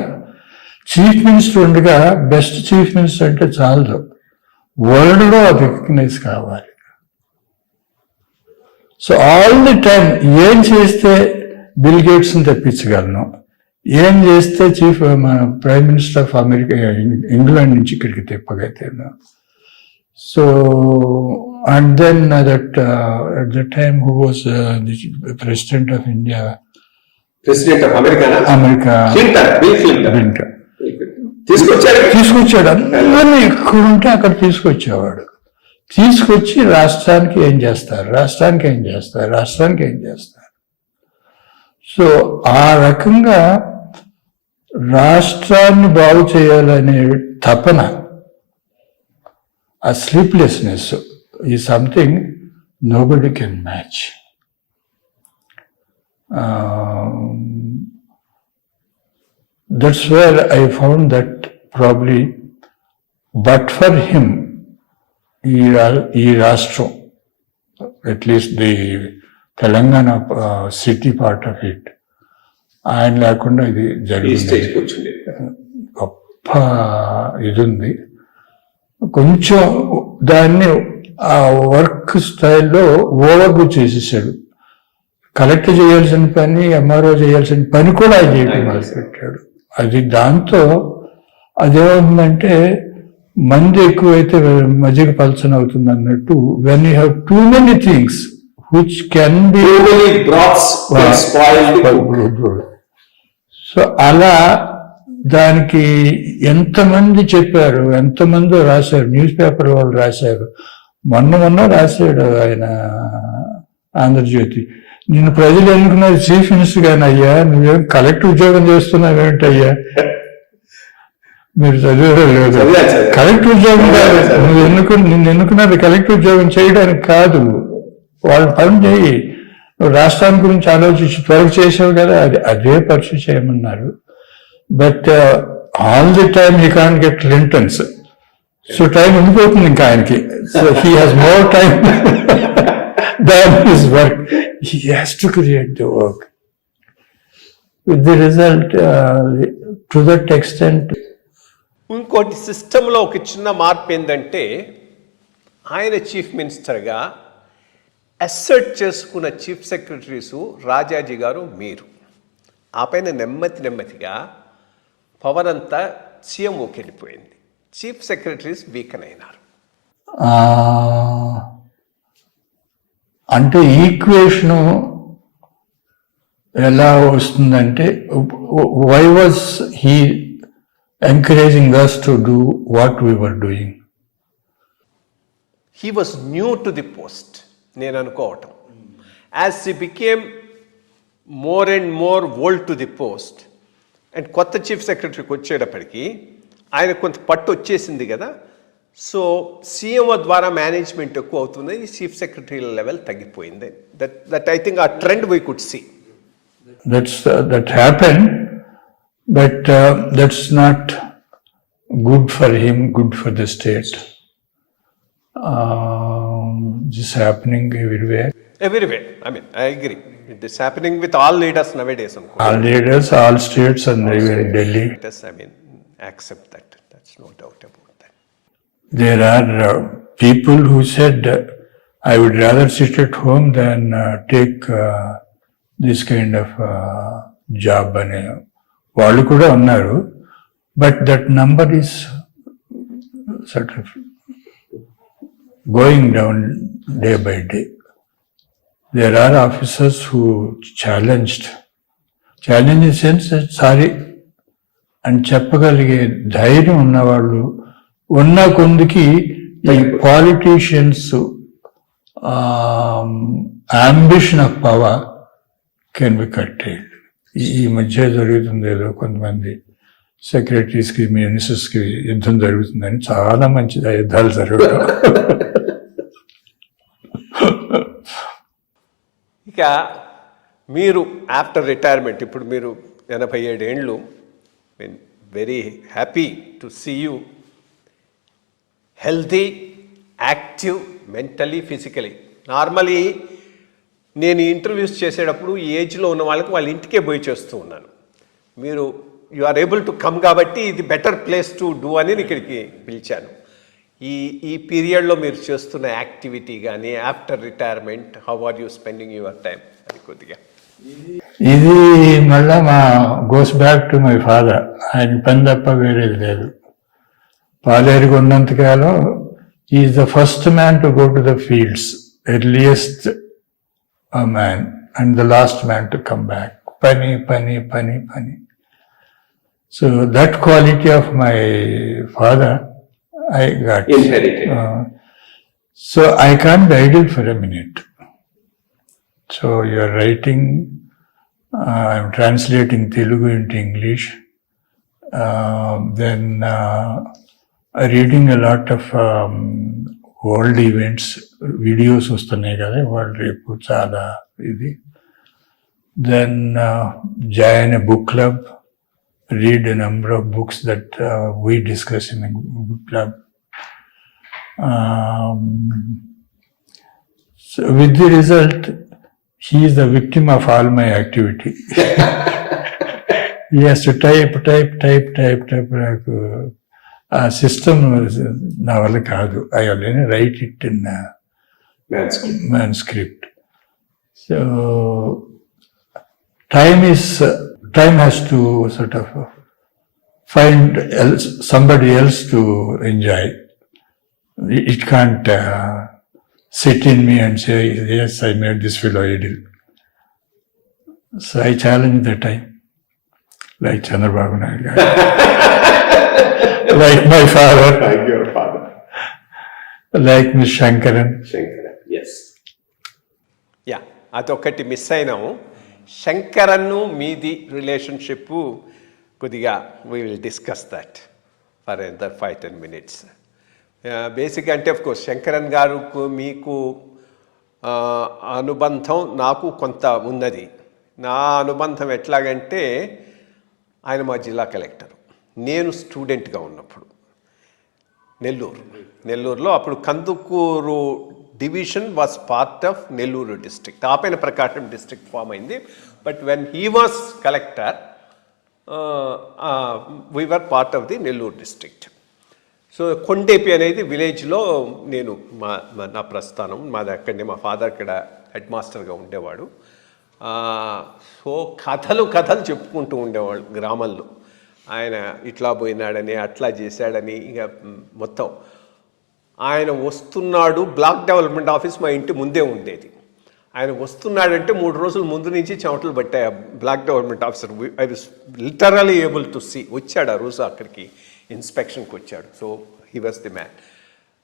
చీఫ్ మినిస్టర్ ఉండగా బెస్ట్ చీఫ్ మినిస్టర్ అంటే చాలదు, వరల్డ్లో రికగ్నైజ్ కావాలి. సో ఆల్ ది టైమ్ ఏం చేస్తే బిల్ గేట్స్ని తెప్పించగలను, ఏం చేస్తే మన prime minister of America England నుంచి ఇక్కడికి తిప్పగలిగాను. So, and then at the time, who was the president of India? President of America. Bill Clinton. తీసుకొచ్చాడు. అందరినీ ఎక్కడుంటే అక్కడ తీసుకొచ్చేవాడు. తీసుకొచ్చి రాష్ట్రానికి ఏం చేస్తారు, రాష్ట్రానికి ఏం చేస్తారు, రాష్ట్రానికి ఏం చేస్తారు. సో ఆ రకంగా రాష్ట్రాన్ని బాగు చేయాలనే తపన, a sleeplessness is something nobody can match. That's where I found that probably, but for him, ఈ రాష్ట్రం, at least the Telangana city part of it, ఆయన లేకుండా ఇది జరిగింది. గొప్ప ఇది ఉంది. కొంచెం దాన్ని ఆ వర్క్ స్టైల్లో ఓవర్గా చేసేసాడు. కలెక్టర్ చేయాల్సిన పని, ఎంఆర్ఓ చేయాల్సిన పని కూడా ఆయన చేయడం మొదలుపెట్టాడు. అది దాంతో అదేమవుతుందంటే, మంది ఎక్కువైతే మజ్జిగ పలచన అవుతుంది అన్నట్టు, when you have too many things which can be Too many broths can spoil the cook. So అలా దానికి ఎంతమంది చెప్పారు, ఎంతమంది రాశారు, న్యూస్ పేపర్ వాళ్ళు రాశారు. మొన్న రాశాడు ఆయన ఆంధ్రజ్యోతి, నిన్ను ప్రజలు ఎన్నుకున్నది చీఫ్ మినిస్టర్ గాని అయ్యా, నువ్వేం కలెక్టర్ ఉద్యోగం చేస్తున్నావు ఏమిటయ్యా, మీరు చదివారో లేదు, కలెక్టర్ ఉద్యోగం కాదు, నిన్ను ఎన్నుకున్నది కలెక్టర్ ఉద్యోగం చేయడానికి కాదు, వాళ్ళు పని చేయి, నువ్వు రాష్ట్రాన్ని గురించి ఆలోచించి త్వరగా చేసావు కదా, అదే పర్సూ చేయమన్నారు. But all the time he can't get Clintons, so time ఉండిపోతుంది ఇంకా ఆయనకి. So he has more time than his work. He has to create the work. With the result, to that extent. ఇంకోటి సిస్టంలో ఒక చిన్న మార్పు ఏంటంటే, ఆయన చీఫ్ మినిస్టర్గా అసెట్ చేసుకున్న చీఫ్ సెక్రటరీసు రాజాజీ గారు, మీరు. ఆ పైన నెమ్మదిగా పవర్ అంతా సీఎంఓకి వెళ్ళిపోయింది, చీఫ్ సెక్రటరీస్ వీకన్ అయినారు. అంటే ఈక్వేషను ఎలా వస్తుందంటే, why was he encouraging us to do what we were doing? He was new to the post, నేను అనుకోవటం. As he became more and more old to the post, and కొత్త chief సెక్రటరీకి వచ్చేటప్పటికి ఆయన కొంత పట్టు వచ్చేసింది కదా, సో సీఎంఓ ద్వారా మేనేజ్మెంట్ ఎక్కువ అవుతుంది, చీఫ్ సెక్రటరీ లెవెల్ తగ్గిపోయింది. దట్ ఐ థింక్ ఆ trend we could see. That happened, but that's not good for him, good for the state. This is happening everywhere. Everywhere. I mean, I agree. It is happening with all leaders nowadays. All leaders, all states, and even Delhi. I mean, accept that. That's no doubt about that. There are people who said, I would rather sit at home than take this kind of job. అనే వాళ్ళు కూడా ఉన్నారు. But that number is sort of going down day by day. There are officers who challenge in the sense that sorry అని చెప్పగలిగే ధైర్యం ఉన్నవాళ్ళు ఉన్న కొందికి ఈ politicians ambition of power can be cutted. ఈ మధ్య జరుగుతుంది ఏదో కొంతమంది సెక్రటరీస్కి మినిస్టర్స్కి యుద్ధం జరుగుతుందని, చాలా మంచిది ఆ యుద్ధాలు జరగడం. ఇక మీరు ఆఫ్టర్ రిటైర్మెంట్, ఇప్పుడు మీరు 87 ఏండ్లు, very happy to see you healthy, active, mentally, physically. Normally నేను ఇంటర్వ్యూస్ చేసేటప్పుడు ఈ ఏజ్లో ఉన్న వాళ్ళకి వాళ్ళ ఇంటికే పోయి చేస్తూ ఉన్నాను. మీరు you are able to come కాబట్టి ఇది బెటర్ ప్లేస్ టు డూ అని ఇక్కడికి పిలిచాను. ఈ పీరియడ్లో మీరు చేస్తున్న యాక్టివిటీ కానీ after retirement, how are you spending your time, అది కొద్దిగా. ఇది మళ్ళా goes back to my father. ఆయన పని తప్ప వేరేది లేదు. పాలేరుగా ఉన్నంతకాలం is the first man to go to the fields, earliest man and the last man to come back. పని పని పని పని. So that quality of my father I got inherited. So I can't be idle for a minute. So you're writing, I'm translating Telugu into English, then reading a lot of world events, videos వస్తున్నాయి కదా వాళ్ళు రేపు చాలా ఇది. Then join a book club, read a number of books that we discuss in the book club. So with the result, he is the victim of all my activity. He has to type. System na valla kaadu. I only write it in manuscript. So time has to sort of find somebody else to enjoy. It can't sit in me and say, yes, I made this fellow idle. So I challenged the time, like Chandrababu Naidu garu, like my father, Like your father. like Miss Shankaran. Shankaran. Yes. Yeah అదొకటి miss అయినాము. శంకరన్ను మీది relationship కొద్దిగా we will discuss that for ఎందర్ 5-10 minutes. Basic అంటే of course Shankaran గారు మీకు అనుబంధం నాకు కొంత ఉన్నది. నా అనుబంధం ఎట్లాగంటే ఆయన మా జిల్లా కలెక్టర్, నేను స్టూడెంట్గా ఉన్నప్పుడు నెల్లూరులో అప్పుడు Kandukur division was part of Nellore district. ఆ పైన ప్రకాశం డిస్ట్రిక్ట్ ఫామ్ అయింది. But when he was collector we were part of the Nellore district. So Kondepi అనేది విలేజ్లో నేను నా ప్రస్థానం మాది అక్కడనే. మా ఫాదర్ అక్కడ హెడ్ మాస్టర్గా ఉండేవాడు. సో కథలు చెప్పుకుంటూ ఉండేవాళ్ళు గ్రామంలో. ఆయన ఇట్లా పోయినాడని, అట్లా చేశాడని, ఇక మొత్తం ఆయన వస్తున్నాడు. బ్లాక్ డెవలప్మెంట్ ఆఫీస్ మా ఇంటి ముందే ఉండేది. ఆయన వస్తున్నాడంటే 3 రోజుల ముందు నుంచి చెమటలు పట్టాయి. Block development officer I was literally able to see. వచ్చాడు ఆ రోజు అక్కడికి ఇన్స్పెక్షన్కి వచ్చాడు. So he was the man.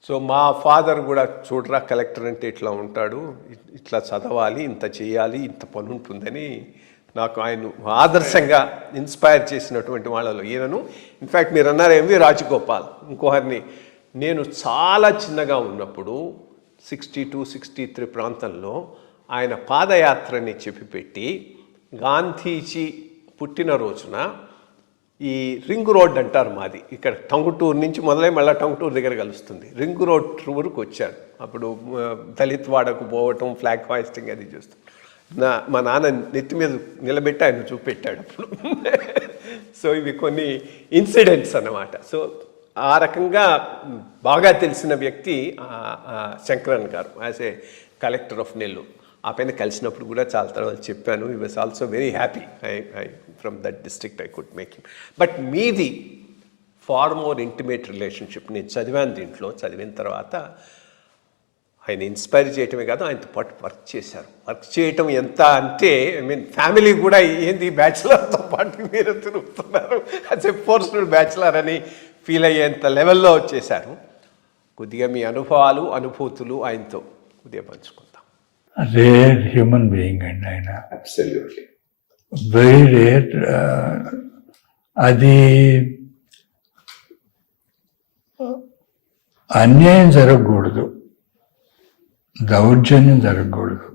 So మా ఫాదర్ కూడా చూడరా కలెక్టర్ అంటే ఇట్లా ఉంటాడు, ఇట్లా చదవాలి, ఇంత చేయాలి, ఇంత పని ఉంటుందని నాకు ఆయన ఆదర్శంగా ఇన్స్పైర్ చేసినటువంటి వాళ్ళలో ఈయనను. ఇన్ఫ్యాక్ట్ మీరు అన్నారు ఎంవి రాజగోపాల్, ఇంకొకరిని. నేను చాలా చిన్నగా ఉన్నప్పుడు 62-63 ప్రాంతంలో ఆయన పాదయాత్రని చెప్పిపెట్టి గాంధీజీ పుట్టినరోజున ఈ రింగ్ రోడ్ అంటారు మాది, ఇక్కడ టంగుటూరు నుంచి మొదలై మళ్ళీ టంగుటూరు దగ్గర కలుస్తుంది. రింగ్ రోడ్ వరకు వచ్చాడు. అప్పుడు దళిత్ వాడకు పోవటం, ఫ్లాగ్ హాయిస్టింగ్ అది చేస్తాం. మా నాన్న నెత్తి మీద నిలబెట్టి ఆయన చూపెట్టాడు అప్పుడు. సో ఇవి కొన్ని ఇన్సిడెంట్స్ అన్నమాట. సో ఆ రకంగా బాగా తెలిసిన వ్యక్తి శంకరన్ గారు as a collector of Nellore. ఆ పైన కలిసినప్పుడు కూడా చాలా తర్వాత చెప్పాను. ఈ was also very happy. I from that district I could make him. But మీది ఫార్ మోర్ ఇంటిమేట్ రిలేషన్షిప్. నేను చదివాను దీంట్లో. చదివిన తర్వాత ఆయన ఇన్స్పైర్ చేయటమే కాదు, ఆయనతో పాటు వర్క్ చేశారు. వర్క్ చేయటం ఎంత అంటే ఫ్యామిలీ కూడా ఏంది బ్యాచిలర్తో పాటు మీరు తిరుగుతున్నారు యాజ్ ఏ ఫోర్స్ఫుల్ బ్యాచిలర్ అని ఫీల్ అయ్యేంత లెవెల్లో చేశారు. కొద్దిగా మీ అనుభవాలు, అనుభూతులు ఆయనతో కొద్దిగా పంచుకుందాం. రేర్ హ్యూమన్ బీయింగ్ అండి ఆయన. Absolutely. Very rare. అది అన్యాయం జరగకూడదు, దౌర్జన్యం జరగకూడదు.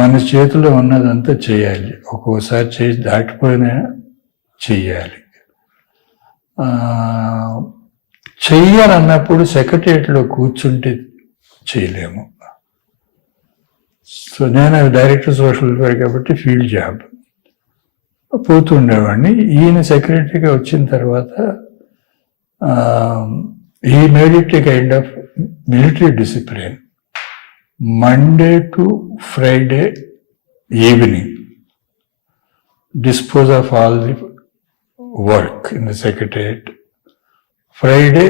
మన చేతిలో ఉన్నదంతా చేయాలి. ఒక్కోసారి చేసి దాటిపోయినా చెయ్యాలి. చెయ్యాలన్నప్పుడు సెక్రటరియట్లో కూర్చుంటే చేయలేము. సో నేను డైరెక్టర్ సోషల్ వెల్ఫేర్ కాబట్టి ఫీల్డ్ జాబ్ పోతుండేవాడిని. ఈయన సెక్రటరీగా వచ్చిన తర్వాత he made it a kind of military discipline. Monday to Friday evening, dispose of all the work in the secretariat. Friday,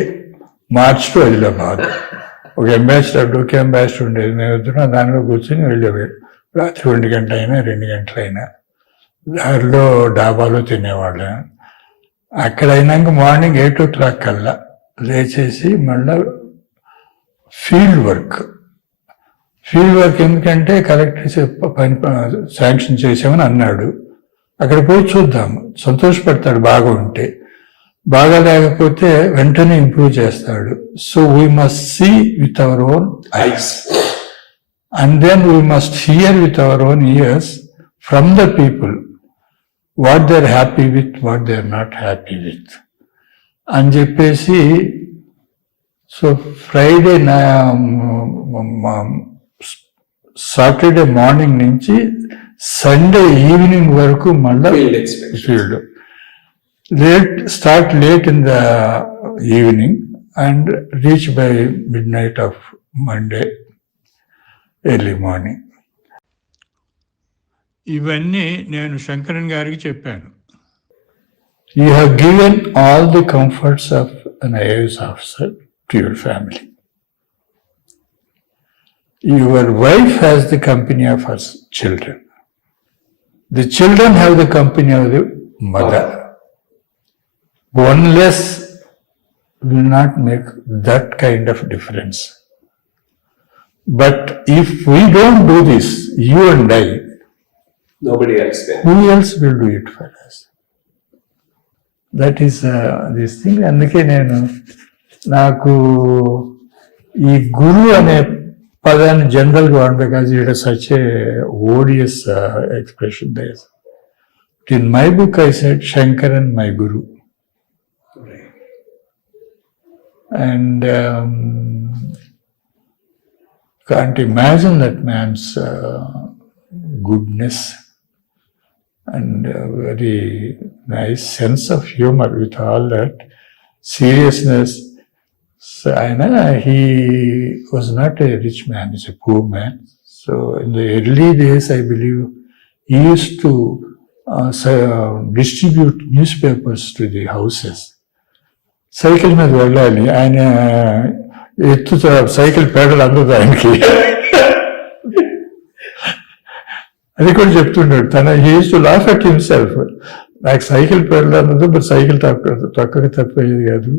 March to Adilabad. ఒక అంబాసిడర్, డోకే అంబాసిడర్ ఉండేది. మేము వద్దున్నా దానిలో కూర్చొని వెళ్ళేవాడు. రాత్రి 1 గంట అయినా 2 గంటలైనా దారిలో డాబాలో తినేవాళ్ళం. అక్కడ అయినాక మార్నింగ్ 8 o'clock కల్లా లేచేసి మళ్ళా ఫీల్డ్ వర్క్ ఎందుకంటే కలెక్టర్ పని శాంక్షన్ చేసామని అన్నాడు. అక్కడ పోయి చూద్దాం, సంతోషపడతాడు బాగా ఉంటే. బాగా లేకపోతే వెంటనే ఇంప్రూవ్ చేస్తాడు. So we must see with our own eyes and then we must hear with our own ears from the people what they are happy with, what they are not happy with అని చెప్పేసి. So Friday Saturday morning నుంచి Sunday evening వరకు మళ్ళీ field. Start late in the evening and reach by midnight of Monday, early morning. ఇవన్నీ నేను శంకరన్ గారికి చెప్పాను. You have given all the comforts of an IAS officer to your family. your wife has the company of her children. The children have the company of the mother. One less will not make that kind of difference. But if we don't do this, you and I, Nobody else can. who else will do it for us? That is this thing. అందుకే నేను నాకు ఈ గురు అనే పదాన్ని జనరల్గా వాడు because it is such a odious expression there. In my book I said Shankaran my guru. Right. And can't imagine that man's goodness and very nice sense of humor with all that seriousness. So I know he was not a rich man, he's a poor man. So in the early days, I believe, he used to distribute newspapers to the houses. Cycle మీద వెళ్ళాలి, ఆయన ఎత్తుతో cycle పేడలు అందదు ఆయనకి. అది కూడా చెప్తుంటాడు తన. He uses to laugh at himself. నాకు సైకిల్ పేడలు అందదు, బట్ సైకిల్ తొక్కక తప్పేది కాదు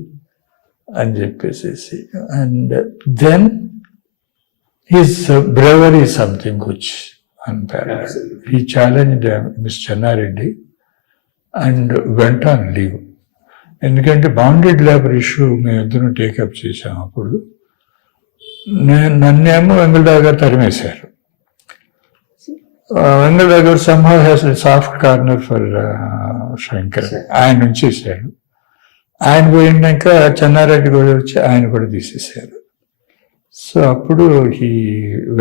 అని చెప్పేసేసి. And then his bravery is something which unparalleled. He challenged miss Chennareddy and went on leave. ఎందుకంటే బాండెడ్ లేబర్ ఇష్యూ మేము ఇద్దరం టేకప్ చేసాం. అప్పుడు నన్నేమో వెంగళరావు గారు తరిమేశారు. వెంగళరావు గారు somehow has a soft corner for Shankar. ఆయన ఉంచేశారు. ఆయన పోయినాక చెన్నారెడ్డి కూడా వచ్చి ఆయన కూడా తీసేశారు. సో అప్పుడు he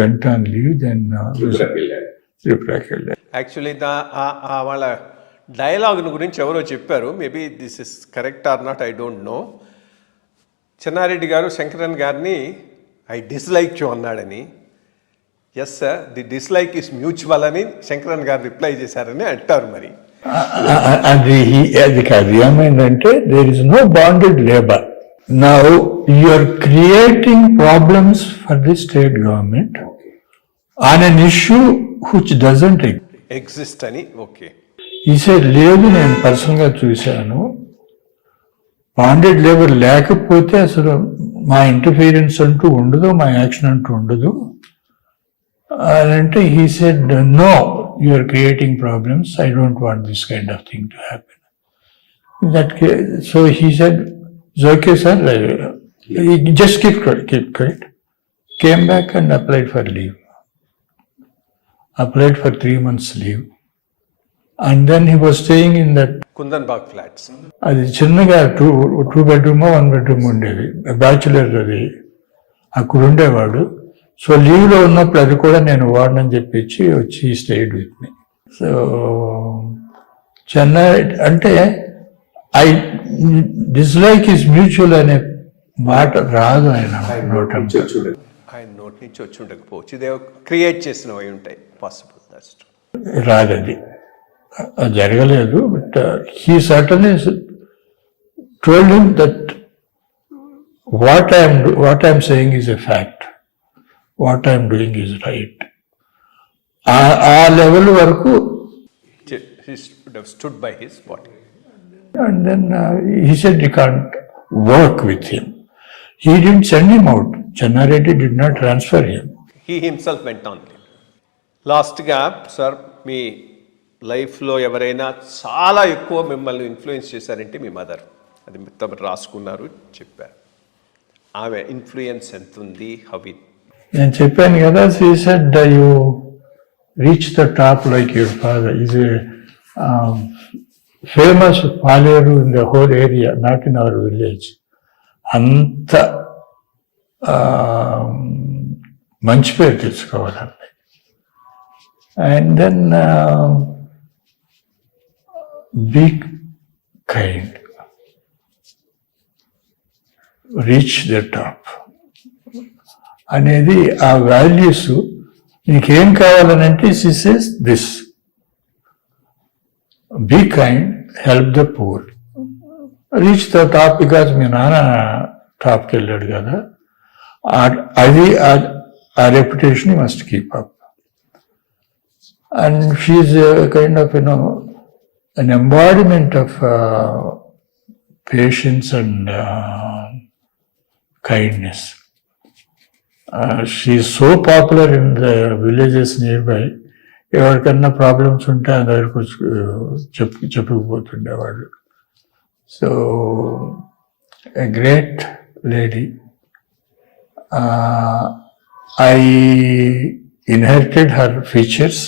went on leave. Then త్రిపురకి వెళ్ళారు. యాక్చువల్లీ వాళ్ళ డైలాగ్ గురించి ఎవరో చెప్పారు. Maybe this is correct or not, I don't know. Chennareddy గారు శంకరన్ గారిని ఐ డిస్లైక్ యూ అన్నాడని. Yes sir, the dislike is mutual అని శంకరన్ గారు రిప్లై చేశారని అంటారు. మరి అది కాదు. ఏమైందంటే there is no bonded labour. Now you are creating problems for the state government on an issue which doesn't exist అని. ఓకే, ఈ సైడ్ లేదు. నేను పర్సనల్గా చూశాను. బాండెడ్ లేబర్ లేకపోతే అసలు మా ఇంటర్ఫీరెన్స్ అంటూ ఉండదు, మా యాక్షన్ అంటూ ఉండదు అని అంటే he said no, you are creating problems, I don't want this kind of thing to happen. That so he said okay sir, just keep quiet. Came back and applied for leave. Applied for 3 months leave. And then he was staying in that Kundan Bagh flats. అది చిన్నగా two bedroom 1 bedroom ఉండేది, bachelor. అది అక్కడ ఉండేవాడు. So లీవ్లో ఉన్నప్పుడు అది కూడా నేను వాడనని చెప్పించి వచ్చి stayed with me. So Chennai అంటే ఐ డిస్లైక్ ఇస్ మ్యూచువల్ అనే మాట రాదు ఆయన నోట్. ఆయన నోటి నుంచి వచ్చి ఉండకపోవచ్చు, ఇదే క్రియేట్ చేసినవి ఉంటాయి పాసిబుల్. That's true. రాదది, జరగలేదు. But he certainly told him that what I'm saying is a fact, what I'm doing is right. ఆ లెవెల్ వరకు. Stood by his body. And then he said you can't work with him. He didn't send him out. Chennareddy did not transfer him. He himself went on. లాస్ట్గా sir, మీ లైఫ్లో ఎవరైనా చాలా ఎక్కువ మిమ్మల్ని influence చేశారంటే మీ మదర్. అది మొత్తం రాసుకున్నారు, చెప్పారు. ఆమె ఇన్ఫ్లుయెన్స్ ఎంత ఉంది? How it? నేను చెప్పాను కదా, she said you reach the top like your father. He's a famous Paleru in the whole area, not in our village. అంత మంచి పేరు తెచ్చుకోవాలండి. And then be kind, reach the top అనేది ఆ వాల్యూస్. నీకేం కావాలనంటే she says this, be kind, help the poor, reach the top. Because మీ నాన్న టాప్కి వెళ్ళాడు కదా, అది ఆ reputation must keep up. And she's a kind of, an embodiment of patience and kindness. She's so popular in the villages nearby. ఎవరికన్నా problems ఉంటే ఆ దగ్గరకు చెప్పుకుపోతుండేవాళ్ళు. So a great lady. I inherited her features.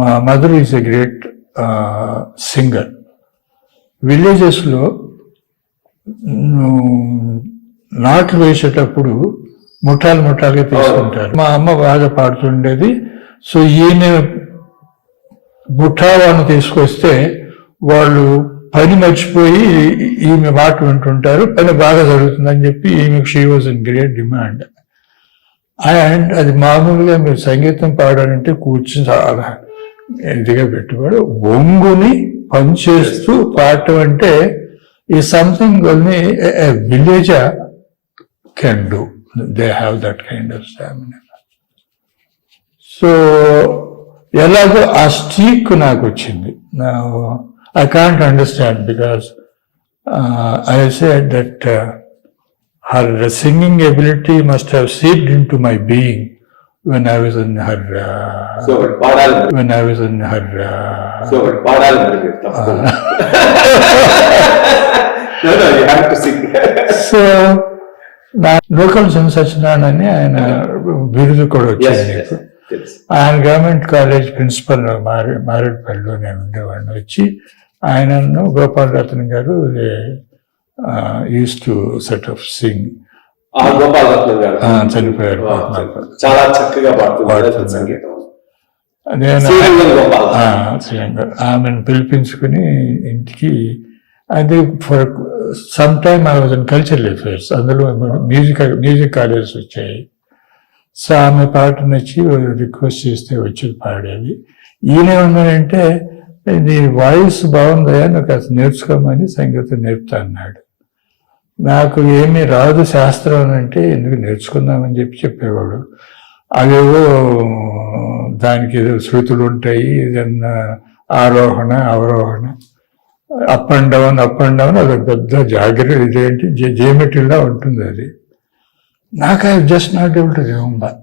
My mother is a great singer. విలేజెస్లో నాట్లు వేసేటప్పుడు ముఠాలుగా తీసుకుంటారు. మా అమ్మ బాగా పాడుతుండేది. సో ఈయన ముఠాలను తీసుకొస్తే వాళ్ళు పని మర్చిపోయి ఈమె మాట వింటుంటారు, పని బాగా జరుగుతుందని చెప్పి ఈమె she was in great demand. And అది మామూలుగా మీరు సంగీతం పాడాలంటే కూర్చుని చాలా ఇదిగా పెట్టుబడి ఒంగుని పనిచేస్తూ పాడటం అంటే ఈ something only village can do. They have that kind of stamina. So ఎలాగో ఆ స్ట్రీక్ నాకు వచ్చింది. I can't understand because I said that her singing ability must have seeped into my being when I was in her. When I was in her. No, you have to sing. So, నా local sensation అని ఆయన బిరుదు కూడా వచ్చింది. ఆయన government college principal మారేడుపల్లిలో నేను ఉండేవాడిని. వచ్చి ఆయనను గోపాలరత్నం గారు use to set of Singh. చనిపోయారు. చాలా చక్కగా పాడుతుంది. నేను ఆమెను పిలిపించుకుని ఇంటికి, అది for some time I was in cultural affairs. అందులో మ్యూజిక్ కాలేజెస్ వచ్చాయి. సో ఆమె పాట నచ్చి రిక్వెస్ట్ చేస్తే వచ్చి పాడేది. ఈయన ఏమన్నాడంటే, నీ వాయిస్ బాగుందయా, నాకు అసలు నేర్చుకోమని సంగీతం నేర్పుతా అన్నాడు. నాకు ఏమీ రాదు శాస్త్రం అని అంటే, ఎందుకు నేర్చుకుందామని చెప్పేవాడు. అవేవో దానికి ఏదో శృతులు ఉంటాయి, ఏదన్నా ఆరోహణ అవరోహణ, అప్ అండ్ డౌన్ అదొక పెద్ద జాగ్రత్త, ఇదేంటి జియోమెట్రీలా ఉంటుంది అది. నాకు I just not able to remember.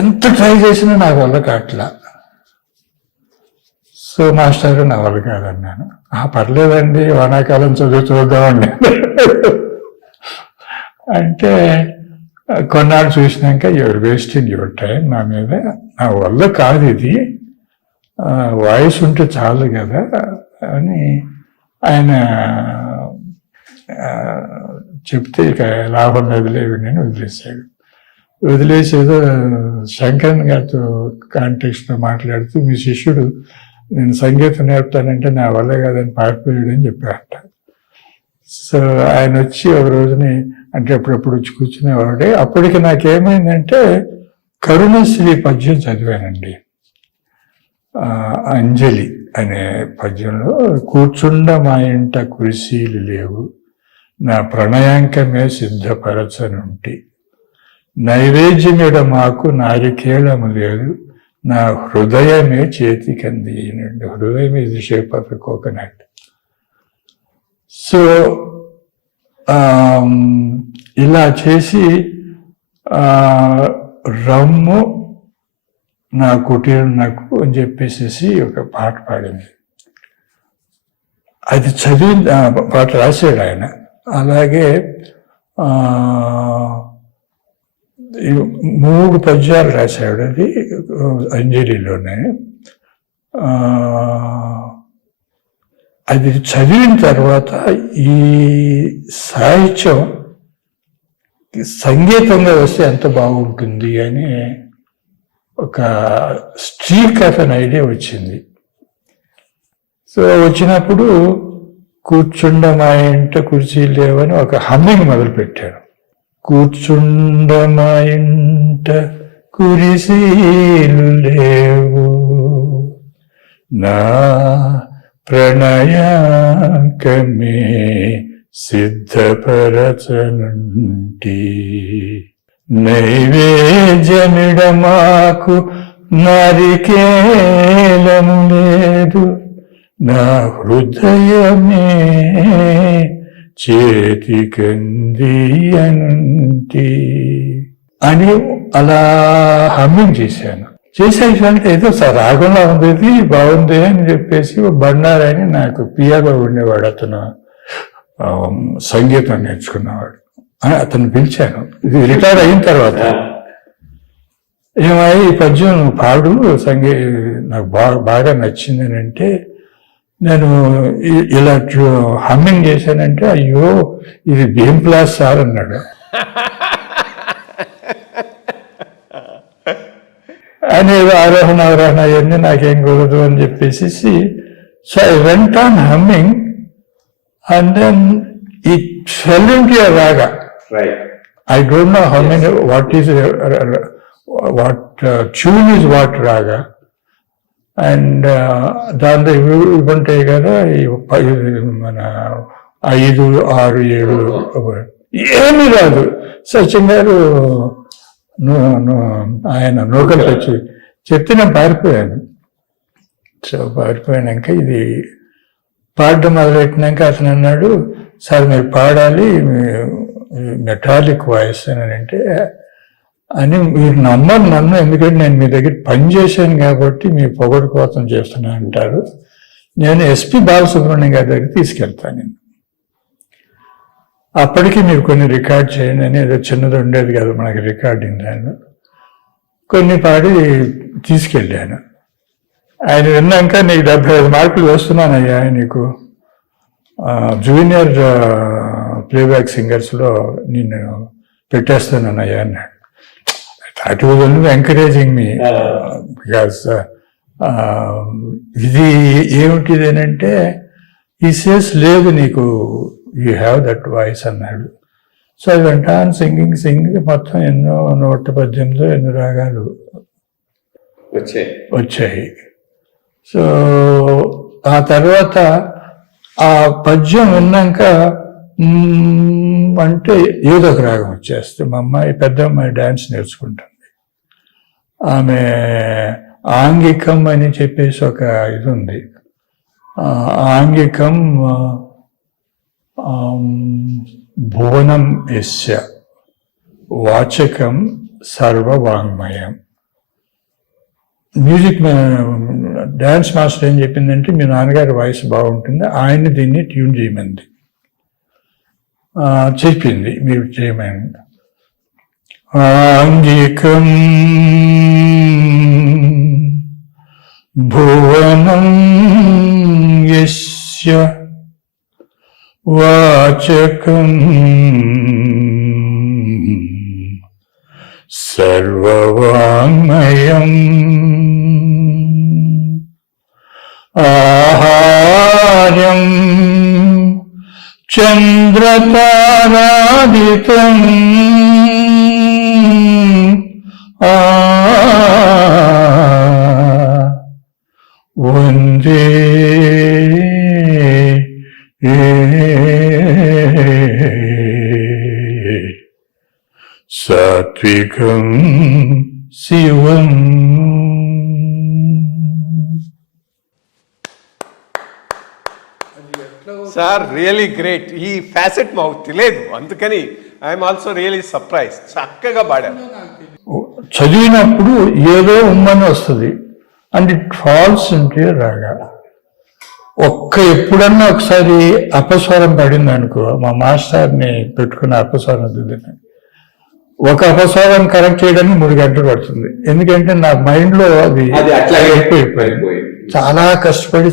ఎంత ట్రై చేసినా నాకు వల్ల కాట్లా. సో మాస్టర్ నా వల్ల కాదన్నాను. పర్లేదండి, వానాకాలం చూద్దామండి అంటే కొన్నాళ్ళు చూసినాక యువర్ వేస్టింగ్ యువర్ టైం నా మీద, నా వల్ల కాదు ఇది, వాయిస్ ఉంటే చాలు కదా అని ఆయన చెప్తే ఇక లాభం వదిలేవిడని వదిలేశాడు. వదిలేసేదో శంకరన్ గారితో కాంటెక్స్ట్లో మాట్లాడుతూ, మీ శిష్యుడు నేను సంగీతం నేర్పుతానంటే నా వల్ల కాదని పారిపోయాడు అని చెప్పారట. సో ఆయన వచ్చి ఒక రోజుని, అంటే అప్పుడప్పుడు వచ్చి కూర్చునేవాడే. అప్పటికి నాకేమైందంటే కరుణశ్రీ పద్యం చదివానండి. అంజలి అనే పద్యంలో, కూర్చుండ మా ఇంట కుర్చీలు లేవు, నా ప్రణయాంకమే సిద్ధపరచనుంటి, నైవేద్యమిడ మాకు నారికేళము లేదు, నా హృదయమే చేతికంది. హృదయం is the shape of a coconut. So ఇలా చేసి రమ్ము నా కుటీరం నాకు అని చెప్పేసి ఒక పాట పాడింది. అది చదివి పాట రాశాడు ఆయన. అలాగే 3 పద్యాలు రాశాడు అది అంజలిలోనే. అది చదివిన తర్వాత ఈ సాహిత్యం సంగీతంగా వస్తే ఎంత బాగుంటుంది అని ఒక స్ట్రీక్ ఆఫ్ అన్ ఐడియా వచ్చింది. సో వచ్చినప్పుడు కూర్చుండ మా ఇంట కుర్చీలు లేవని ఒక హమ్మింగ్ మొదలు పెట్టాను. కూర్చుండ మా ఇంట కురిసీలు లేవు, నా ప్రణయాంకమే సిద్ధపరచనుంటి నైవేద్యమిడమాకు నారికేలము లేదు నా హృదయమే చేతికందియనుంటి అని అలా హమ్మింగ్ చేశాను. చేసేసరికి ఏదో రాగంలో ఉంది, బాగుంది అని చెప్పేసి బండారని నాకు పియాలో ఉండేవాడు, అతను సంగీతం నేర్చుకున్నవాడు. అతను పిలిచాను, ఇది రిటైర్ అయిన తర్వాత. ఏమై ఈ పద్యం పాడు, నాకు బాగా నచ్చింది అని అంటే, నేను ఇలా హమ్మింగ్ చేశానంటే, అయ్యో ఇది భీమ్ క్లాస్ సార్ అన్నాడు. అనేది ఆరోహణ అవరోహణ అవన్నీ నాకేం కుదరదు అని చెప్పేసి, so I went on humming and then it fell into a raga. I don't know how many, what tune is what raga. And దాంట్లో ఇవి ఉంటాయి కదా, మన 5, 6, 7 ఏమీ రాదు. సచిన్ గారు ఆయన నూకలు తెచ్చి చెప్తే నేను పారిపోయాను. సో పారిపోయాక ఇది పాడడం మొదలెట్టినాక అతను అన్నాడు, సార్ మీరు పాడాలి మెటాలిక్ వాయిస్ అని అంటే, అని మీరు నమ్మరు నన్ను, ఎందుకంటే నేను మీ దగ్గర పని చేశాను కాబట్టి మీ పొగడు కోసం చేస్తున్నా అంటారు. నేను ఎస్పి బాలసుబ్రహ్మణ్యం గారి దగ్గర తీసుకెళ్తాను. నేను అప్పటికి మీరు కొన్ని రికార్డ్ చేయండి అని, ఏదో చిన్నది ఉండేది కదా మనకి రికార్డింగ్ దాన్ని, కొన్ని పాడి తీసుకెళ్ళాను. ఆయన విన్నాక నీకు 75 మార్కులు వేస్తున్నానయ్యా, నీకు జూనియర్ ప్లేబ్యాక్ సింగర్స్లో నిన్ను పెట్టేస్తానయ్యా అన్నాడు. That was only encouraging me, because ఇది ఏమిటిది అని అంటే, ఈ సేస్ లేదు నీకు, యూ హ్యావ్ దట్ వాయిస్ అన్నాడు. సో అది వెంటాన్ సింగింగ్ మొత్తం ఎన్నో 118 ఎన్నో రాగాలు వచ్చాయి. సో ఆ తర్వాత ఆ పద్యం విన్నాక అంటే ఏదో ఒక రాగం వచ్చేస్తే, మా అమ్మాయి పెద్ద అమ్మాయి డ్యాన్స్ నేర్చుకుంటుంది. ఆమె ఆంగికం అని చెప్పేసి ఒక ఇది ఉంది. ఆంగికం భువనం యస్య వాచకం సర్వవాంగ్మయం. మ్యూజిక్ డ్యాన్స్ మాస్టర్ ఏం చెప్పిందంటే, మీ నాన్నగారి వాయిస్ బాగుంటుంది, ఆయన్ని దీన్ని ట్యూన్ చేయమంది, చెప్పింది, మీరు చేయమని. ఆంగికం భువనం యస్య వాచకం సర్వవాంగ్మయం. ఆహార్యం చంద్రతారాదితం వందే సాత్వికం శివం. Sir really great. ఈ ఫ్యాసెట్ మాకు తెలియదు, అందుకని ఐఎమ్ ఆల్సో రియలీ సర్ప్రైజ్. చక్కగా పాడారు. చదివినప్పుడు ఏదో ఉమ్మని వస్తుంది అండ్ ఇట్ ఫాల్స్ ఇంటే రాగా. ఎప్పుడన్నా ఒకసారి అపస్వరం పడింది అనుకో, మా మాస్టర్ని పెట్టుకున్న అపస్వరం దిద్దని, ఒక అపస్వరం కరెక్ట్ చేయడానికి 3 గంటలు పడుతుంది. ఎందుకంటే నా మైండ్లో అది అయిపోయింది. చాలా కష్టపడి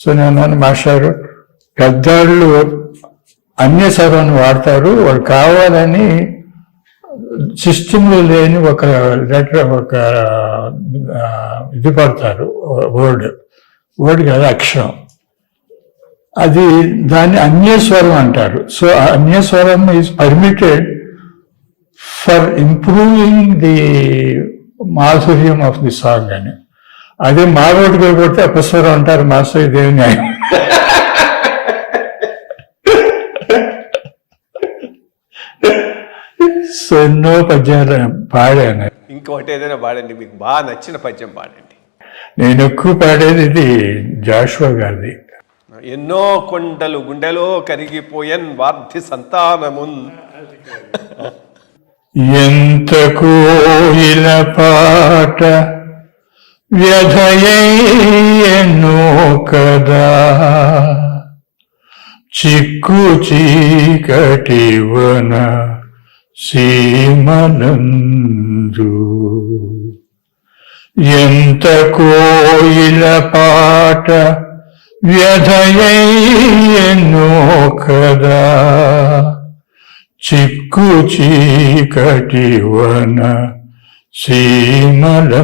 సో నేను మాస్టారు, పెద్దవాళ్ళు అన్యస్వరాన్ని వాడతారు, వాళ్ళు కావాలని సిస్టంలో లేని ఒక లెటర్, ఒక ఇది పడతారు, వర్డ్ కాదు అక్షరం, అది దాన్ని అన్యస్వరం అంటారు. So anyaswaram is permitted for improving the madhuryam of the song అని. అదే మారోడ్కి పోతే అపస్వరం అంటారు, మాస్టర్ ఇదే న్యాయం. సో ఎన్నో పద్యాలు పాడాను. ఇంకొకటి ఏదైనా పాడండి, మీకు బాగా నచ్చిన పద్యం పాడండి. నేను ఎక్కువ పాడేది ఇది జాషువా గారిది. ఎన్నో కొండలు గుండెలో కరిగిపోయన్ వార్ధి సంతానమున్. ఎంత కోయిల పాట వ్యధయెన్నో కదా, చిక్కు చీకటి వన సీమనందు. ఎంత కోయిల పాట వ్యధయెన్నో కదా, చిక్కు చీకటి వన సీమలందు.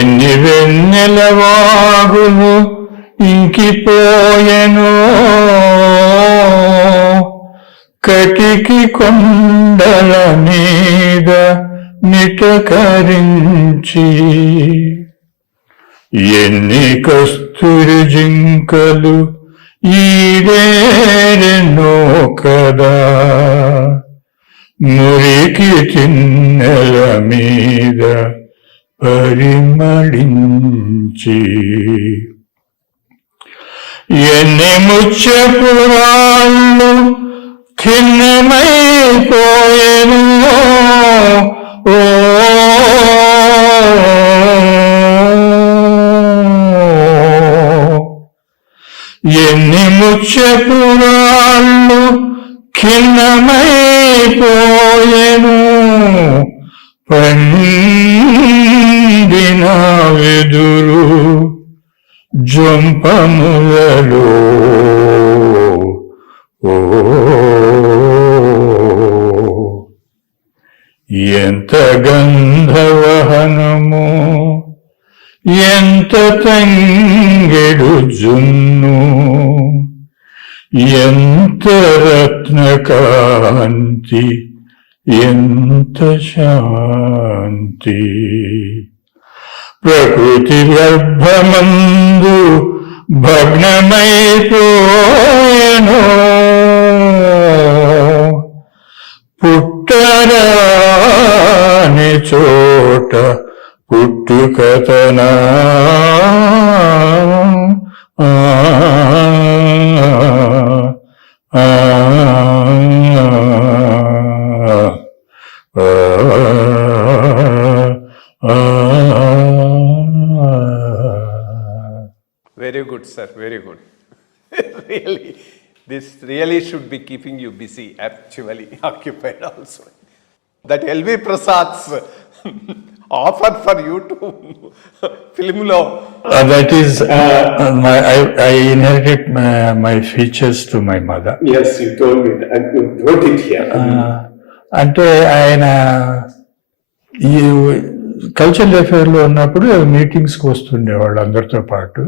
ఎన్ని వెన్నెల వాగులు ఇంకిపోయెను, కటికి కొండల మీద నిటకరించి. ఎన్ని కస్తూరి జింకలు ఈడేరెన్నో కదా, మురికి తిన్నెల మీద పరిమళించి. ఎన్ని ముత్యపురాళ్ళు ఖిన్నమైపోయెను, ఓ ఎన్ని ముత్యపురాళ్ళు ఖిన్నమైపోయెను, పండిన వెదురు జొంపములలో. ఓ ఎంత గంధవహనము, ఎంత తంగెడు జున్ను, ఎంత రత్నకాంతి, ఎంత శాంతి. ప్రకృతి గర్భమందు భగ్నమైపోయెను, పుట్టరాని చోట పుట్టుకతనా. Very good, sir. Very good. Really, this really should be keeping you busy, actually, occupied also. That L.V. Prasad's offer for you to film law. That is, I inherited my features to my mother. Yes, you told me that. You wrote it here. అంటే ఆయన ఈ cultural అఫేర్లో ఉన్నప్పుడు మీటింగ్స్కి వస్తుండేవాళ్ళు అందరితో పాటు.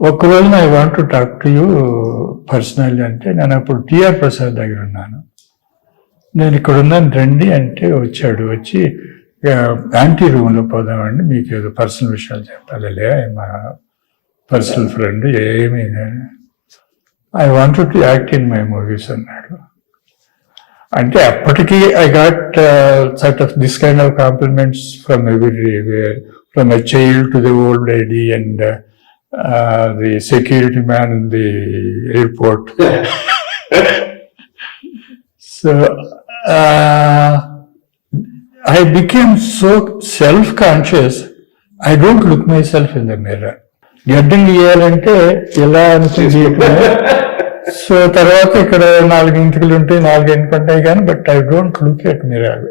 ఒక్కరోజు I want to talk to you personally అంటే, నేను అప్పుడు టిఆర్ ప్రసాద్ దగ్గర ఉన్నాను. నేను ఇక్కడ ఉన్నాను రండి అంటే వచ్చాడు. వచ్చి యాంటీ రూమ్లో పోదామండి, మీకు ఏదో పర్సనల్ విషయాలు చెప్పాలిలే, మా పర్సనల్ ఫ్రెండ్ ఏమీ. I wanted to act in my movies అన్నాడు. అంటే అప్పటికి I got sort of this kind of compliments from everywhere, from a child to the old lady and the security man in the airport. So I became so self-conscious, I don't look myself in the mirror. గడ్డం గీయాలంటే ఎలా అనిపించి, so తర్వాత ఇక్కడ 4 ఇంటికలు ఉంటాయి, 4 ఇంటికి ఉంటాయి కానీ, but I don't look at mirror.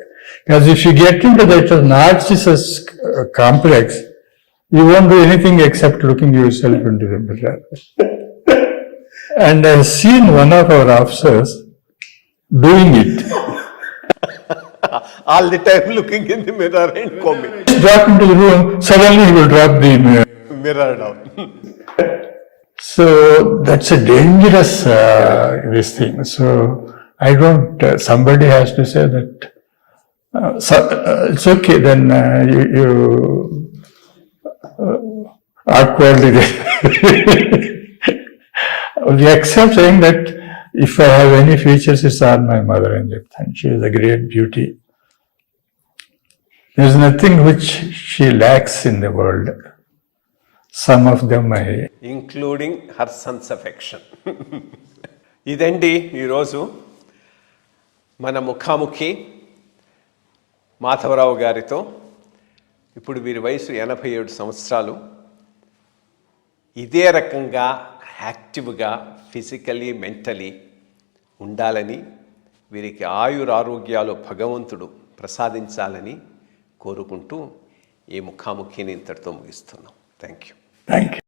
Because if you get in to that Narcissus complex, you won't do anything except looking yourself into the mirror. And I've seen one of our officers doing it. All the time looking in the mirror and combing. Drop into the room, suddenly he will drop the Mirror down. So that's a dangerous this thing. So I don't, somebody has to say that, it's okay, then you awkwardly we accept saying that if I have any features it's are my mother అని చెప్తాను. She is a great beauty. There is nothing which she lacks in the world. Some of them I including her sons affection. ఇదండి ఈరోజు మన ముఖాముఖి మాధవరావు గారితో. ఇప్పుడు వీరి వయసు 87 సంవత్సరాలు. ఇదే రకంగా యాక్టివ్గా ఫిజికలీ మెంటలీ ఉండాలని, వీరికి ఆయురారోగ్యాలు భగవంతుడు ప్రసాదించాలని కోరుకుంటూ ఈ ముఖాముఖిని ఇంతటితో ముగిస్తున్నాం. Thank you. Thank you.